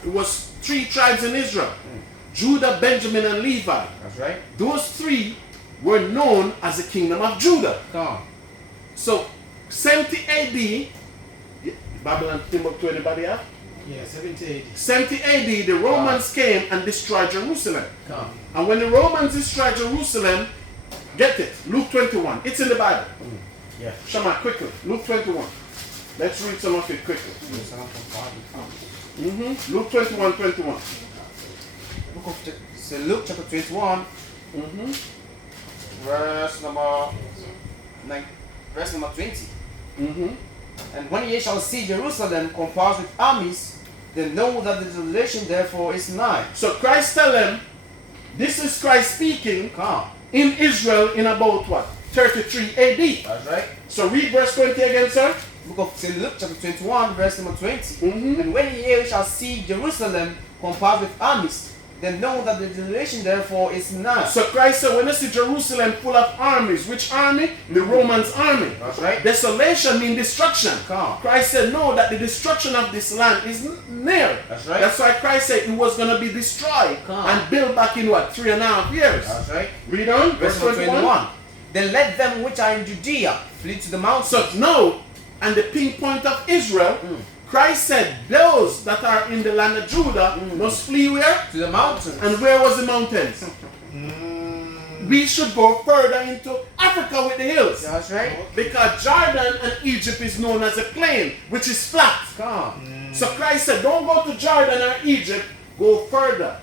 it was 3 tribes in Israel. Judah, Benjamin, and Levi. That's right. Those 3 were known as the kingdom of Judah. Come. So 70 AD, Babylon, Timbuktu, anybody have? Yeah, 70 AD. 70 AD, the Romans came and destroyed Jerusalem. Come. And when the Romans destroyed Jerusalem, get it, Luke 21. It's in the Bible. Yeah. Shama, quickly. Luke 21. Let's read some of it quickly. Luke 21, 21. Book of so Luke chapter 21, verse number 9, verse number 20. And when ye shall see Jerusalem compassed with armies, then know that the desolation therefore is nigh. So Christ tell them, this is Christ speaking Come. in Israel in about what? 33 AD. That's right. So read verse 20 again, sir. Book of St. Luke chapter 21, verse number 20. Mhm. And when ye shall see Jerusalem compassed with armies, then know that the desolation therefore is nigh. So Christ said, when you see Jerusalem full of armies, which army? The Romans' army. That's right. Desolation means destruction. Come. Christ said, no, that the destruction of this land is near. That's right. That's why Christ said it was going to be destroyed Come. and built back in what? 3.5 years. That's right. Read on, Verse verse number 21. 21. Then let them which are in Judea flee to the mountains. So now, and the pinpoint of Israel, Christ said those that are in the land of Judah must flee where? to the mountains. And where was the mountains? We should go further into Africa with the hills. That's right. Because Jordan and Egypt is known as a plain, which is flat. Come. So Christ said, don't go to Jordan or Egypt, go further.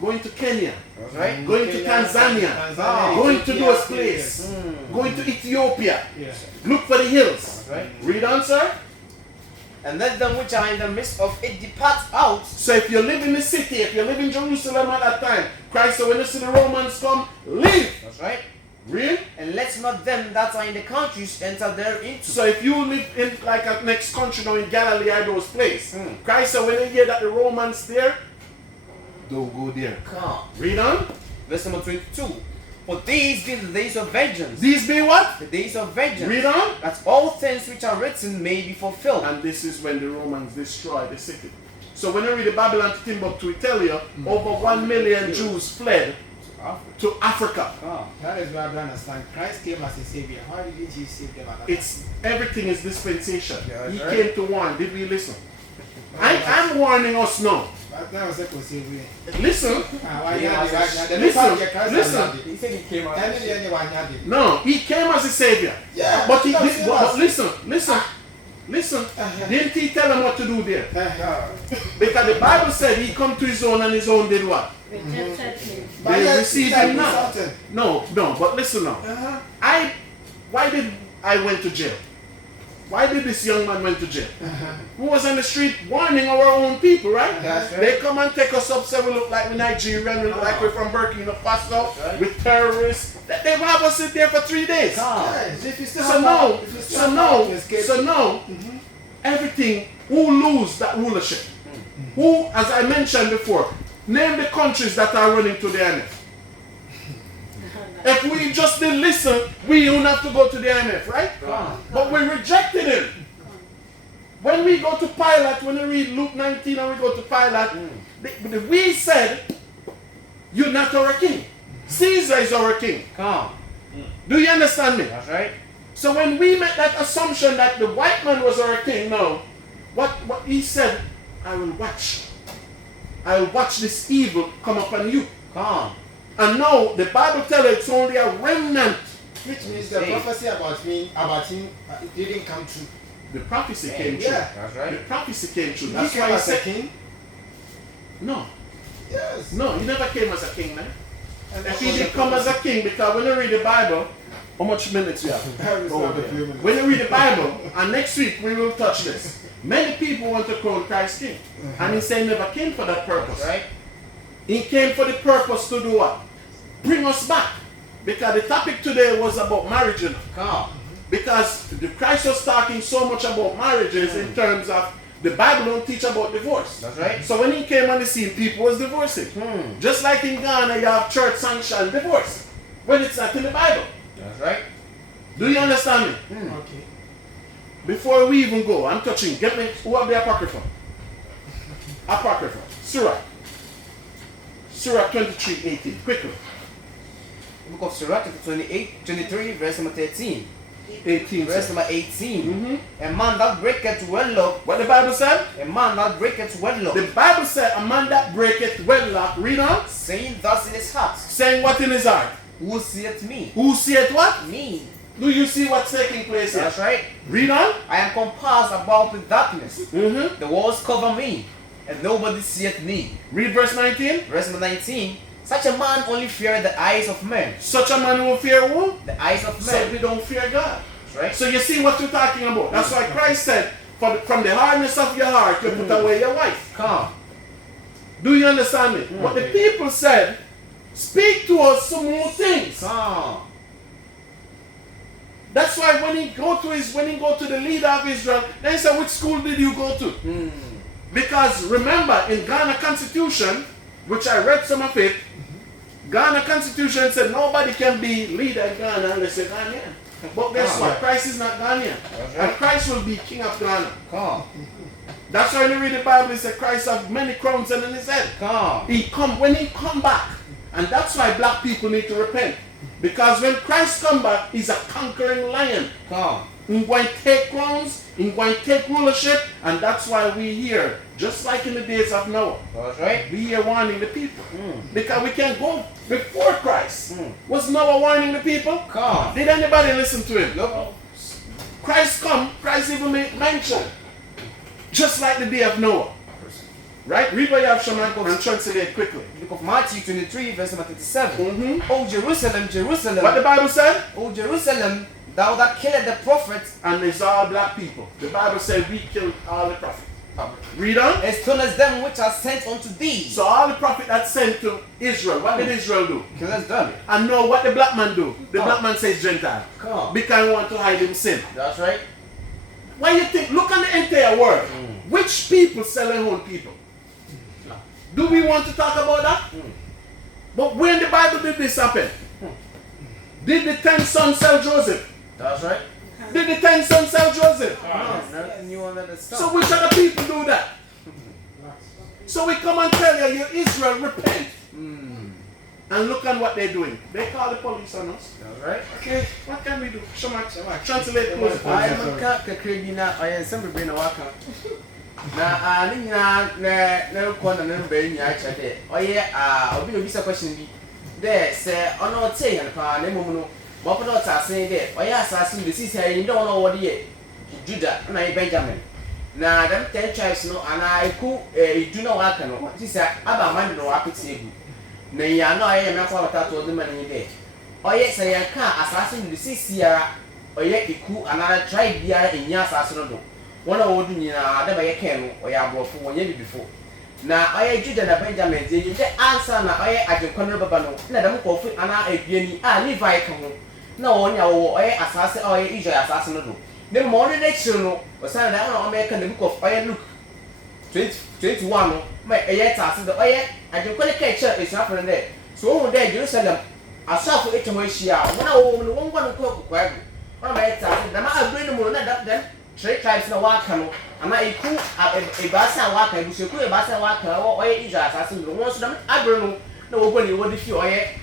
Going to Kenya, That's right. going to Tanzania, going to those places, going to Ethiopia. Yes. Look for the hills. That's right. Read on, sir. And let them which are in the midst of it depart out. So if you live in the city, if you live in Jerusalem at that time, Christ said, when you see the Romans come, leave. That's right. Read. And let not them that are in the countries enter thereinto. So if you live in like a next country now in Galilee or those places, Christ said, when you hear that the Romans there, don't go there. Come. Read on. Verse number 22. For these be the days of vengeance. These be what? The days of vengeance. Read on. That all things which are written may be fulfilled. And this is when the Romans destroyed the city. So when you read the Babylon to Timbuktu, it tell you over 1 million Jews fled to Africa. Come. That is why I don't understand. Christ came as a savior. Why didn't he save them at that It's everything is dispensation. Yeah, He that's came to warn. Did we listen? I'm warning us now. time? That was a conceivable. Listen. Listen. He said he came out. No, he came as a savior. Yeah, But he that's did, serious. but listen. Didn't he tell them what to do there? Because the Bible said he come to his own and his own did what? They received him not. No, but listen now. Why did I went to jail? Why did this young man went to jail? Who was on the street warning our own people, right? That's right. They come and take us up, say we look like we're Nigerian, we look like we're from Burkina Faso, right. with terrorists. They have us sit there for 3 days. If you still So have now, power- if you still have power to escape- everything, who lose that rulership? Who, as I mentioned before, name the countries that are running to the IMF. If we just didn't listen, we don't have to go to the IMF, right? But we rejected him. When we go to Pilate, when we read Luke 19 and we go to Pilate, we said, you're not our king. Caesar is our king. Come. Do you understand me? That's right. So when we make that assumption that the white man was our king, no, what he said, I will watch this evil come upon you. Come. And now the Bible tells us it's only a remnant. Which means the prophecy about him didn't come true. The prophecy came true. Yeah. That's The right. prophecy came true. He That's came why he as a said, king. no, Yes. no, he never came as a king, man. And If he did come as a king, because when you read the Bible, how much minutes you have? Oh, yeah. When you read the Bible, and next week we will touch this. Many people want to crown Christ king. And he said he never came for that purpose. Right? He came for the purpose to do what? Bring us back. Because the topic today was about marriage, you know. Come. Because the Christ was talking so much about marriages in terms of the Bible don't teach about divorce. That's right. So when he came on the scene, people was divorcing. Just like in Ghana, you have church sanctioned divorce. When it's not in the Bible. That's right. Do you understand me? Okay. Before we even go, I'm touching. Get me, who have the Apocrypha? Apocrypha. Surah. Surah 23:18. Quickly. The book of Sirach, chapter 23, verse number 13. 18. Verse number 18. A man that breaketh wedlock, What the Bible said? a man that breaketh wedlock, The Bible said a man that breaketh wedlock, read on, saying thus in his heart, saying what in his heart? who seeth me? Who seeth what? Me. Do you see what's taking place here? That's right. Read on. I am compassed about with darkness. Mm-hmm. The walls cover me, and nobody seeth me. Read verse 19. Verse number 19. Such a man only feareth the eyes of men. Such a man will fear who? The eyes of So men. we don't fear God. That's right. So you see what we're talking about. That's why Christ said, from the hardness of your heart, you put away your wife. Come. Do you understand me? What the people said, speak to us some more things. Come. That's why when he go to the leader of Israel, they say, which school did you go to? Because remember, in Ghana Constitution, which I read some of it, Ghana Constitution said nobody can be leader in Ghana unless you're Ghanaian. But guess what? Christ is not Ghanaian. And Christ will be king of Ghana. Come. That's why when you read the Bible, it says Christ has many crowns on his head. Come. When he come back, and that's why black people need to repent. Because when Christ come back, he's a conquering lion. Come. He's going to take crowns, he's going to take rulership, and that's why we here, just like in the days of Noah, That's right. we here warning the people. Because we can't go before Christ. Was Noah warning the people? Come. Did anybody listen to him? Look. Christ come, Christ even made mention. Just like the day of Noah. Right? Read what you have, Shaman, and translate it quickly. The book of Matthew 23, verse number 37. O Jerusalem, Jerusalem. What the Bible said? O Jerusalem, thou that killest the prophets, And it's all black people. The Bible said we killed all the prophets. Read on. and stonest them which are sent unto thee. So all the prophet that sent to Israel, what did Israel do? Killest them. And know what the black man do? The black man says Gentile. Come. Because he want to hide him sin. That's right. Why you think? Look at the entire world. Which people sell their own people? Do we want to talk about that? But when the Bible did this happen? Did the 10 sons sell Joseph? That's right. Did the 10 sons sell Joseph? Nothing new under the sun. So which other people do that? So we come and tell you, Israel, repent. And look at what they're doing. They call the police on us. That's right. Okay, what can we do? Shama, translate close. I am a cat crabina. I am some brain waka. Na ne nyinaa na rekɔ na ne mbɛ nyinaa kyerɛ dɛ ɔyɛ obi na obi sɛ question bi dɛ sɛ ɔno ɔte yɛn paa na mmom no ma ɔpɛ dɛ ɔte ase dɛ ɔyɛ asase no bɛsi sɛ yɛn dɛ ɔno ɔwɔ de yɛ Juda na yɛ Benjamin na dem 10 tribes no ana eku edu na waka no ti sɛ aba amande no apete egu na yɛn na ɔyɛ yɛn akɔ abata to de ma ne dɛ ɔyɛ sɛ yɛn ka asase no bɛsi siara ɔyɛ eku ana tribe biara enya asase no do one of the never came or ya brought for 1 year before. Now I Judah and Benjamin, the answer now I can corner Babano, let them call for Anna a Guinea, Levi come home. No one or assassin or Israel assassin. The morning next year was signed down on American the book of Oya Luke 21. My yet asked the Oya, I can call a catcher is happening there. So there, Jerusalem, I saw for 8 months. One clock. One of my task, the man I bring the moon that then. 3 tribes na waka no ama eku ebasa waka ebuseku ebasa waka oye Israel assassin no won so dem agro no na wo boni wo de fi oye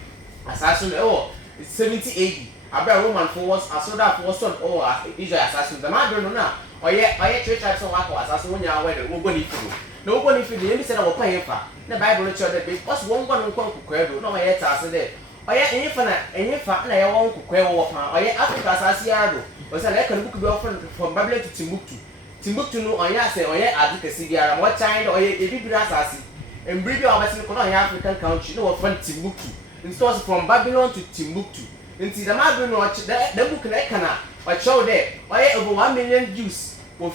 assassin no 70 AD abia Roman for was asoda for son or Israel assassin the man no na oye church type so wako assassin when you are where wo boni fido no boni fido emi say na wo pan yefa na Bible cho de be os won gwa no nkwa kokwedo na oye ta ase de oye enyefa na ye won kokwe wo pan oye Africa assassin yado o say like book be offer from Babylon to Timbuktu no oye say oye adikasi biara mo China oye ebibira assassin embri bi obesi ko na oye African country no wo from Timbuktu it was from Babylon to Timbuktu nti the man no the book na kana o show there oye over 1 million Jews wo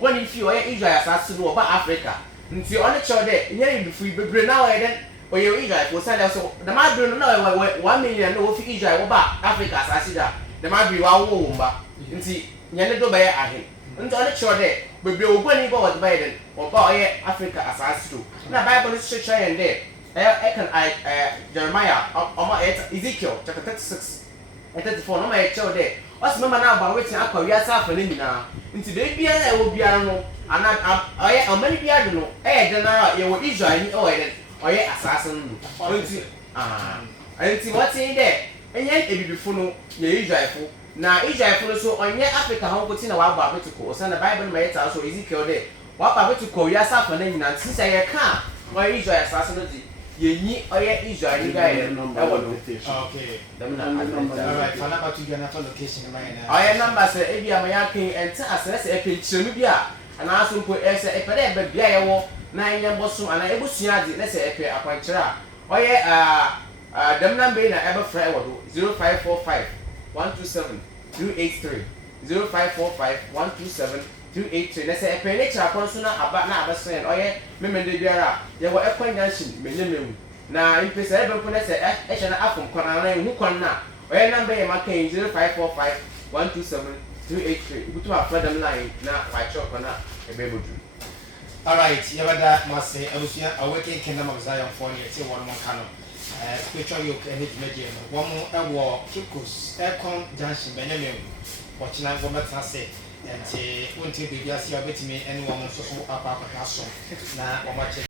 go ni fi oye Israel assassin no ba Africa nti on show there here you free bebre now oye then oye Israel for say so the man no na 1 million no fi Israel wo ba Africa assassin da the man bi wa wo mba nti nyane do ba ye ahe nti on show there bebre wo go ni ba wo ba ye then wo ba oye Africa assassin na Bible is show here there Jeremiah Ezekiel chapter 36 and 34 no my show there what's mama now ba wetin akwa wi asa afa na nyina nti be bia na wo bia no ana oye amani bia do no de na ye wo Israel ni oye assassin no nti nti what in there enye ebibifo no ye Israel fo na Israel fo no so onye Africa ho ko ti na wa ba betiko o say na Bible ma yeta so Ezekiel there wa ba betiko wi asa afa na nyina nti say ye ka oye Israel assassin no di Ye oye Israel guy okay alright fana ba tu gana to location na na oye number say e bia ma ya kin enta asese e pinchiremu bia ana aso mpo e say e pede e bia ye wo na enya boso ana ebusua di na say e pe akwankyera oye dem number na e be fra e wodo 0545 127 283 0545 127 283 na say e pe lecture akwanso na aba na abasen oye memende biara ye wo ekwanyansin menyememu na impesa ebe mpo na say e hye na afom kwana na hu kwan na oye number ye maka 0545 127 283 butu afra dem line na wa chọ kwana ebe bodu. Alright yabada mase abusia Awakening Kingdom of Zion for ne ti won mo kano spiritual yoke and it meje no wo mo ewo Kikos Aircon Junction benyememu ochina go meta say nti wonte bibia sia betimi ene wo mo so apa akwa so na wo ma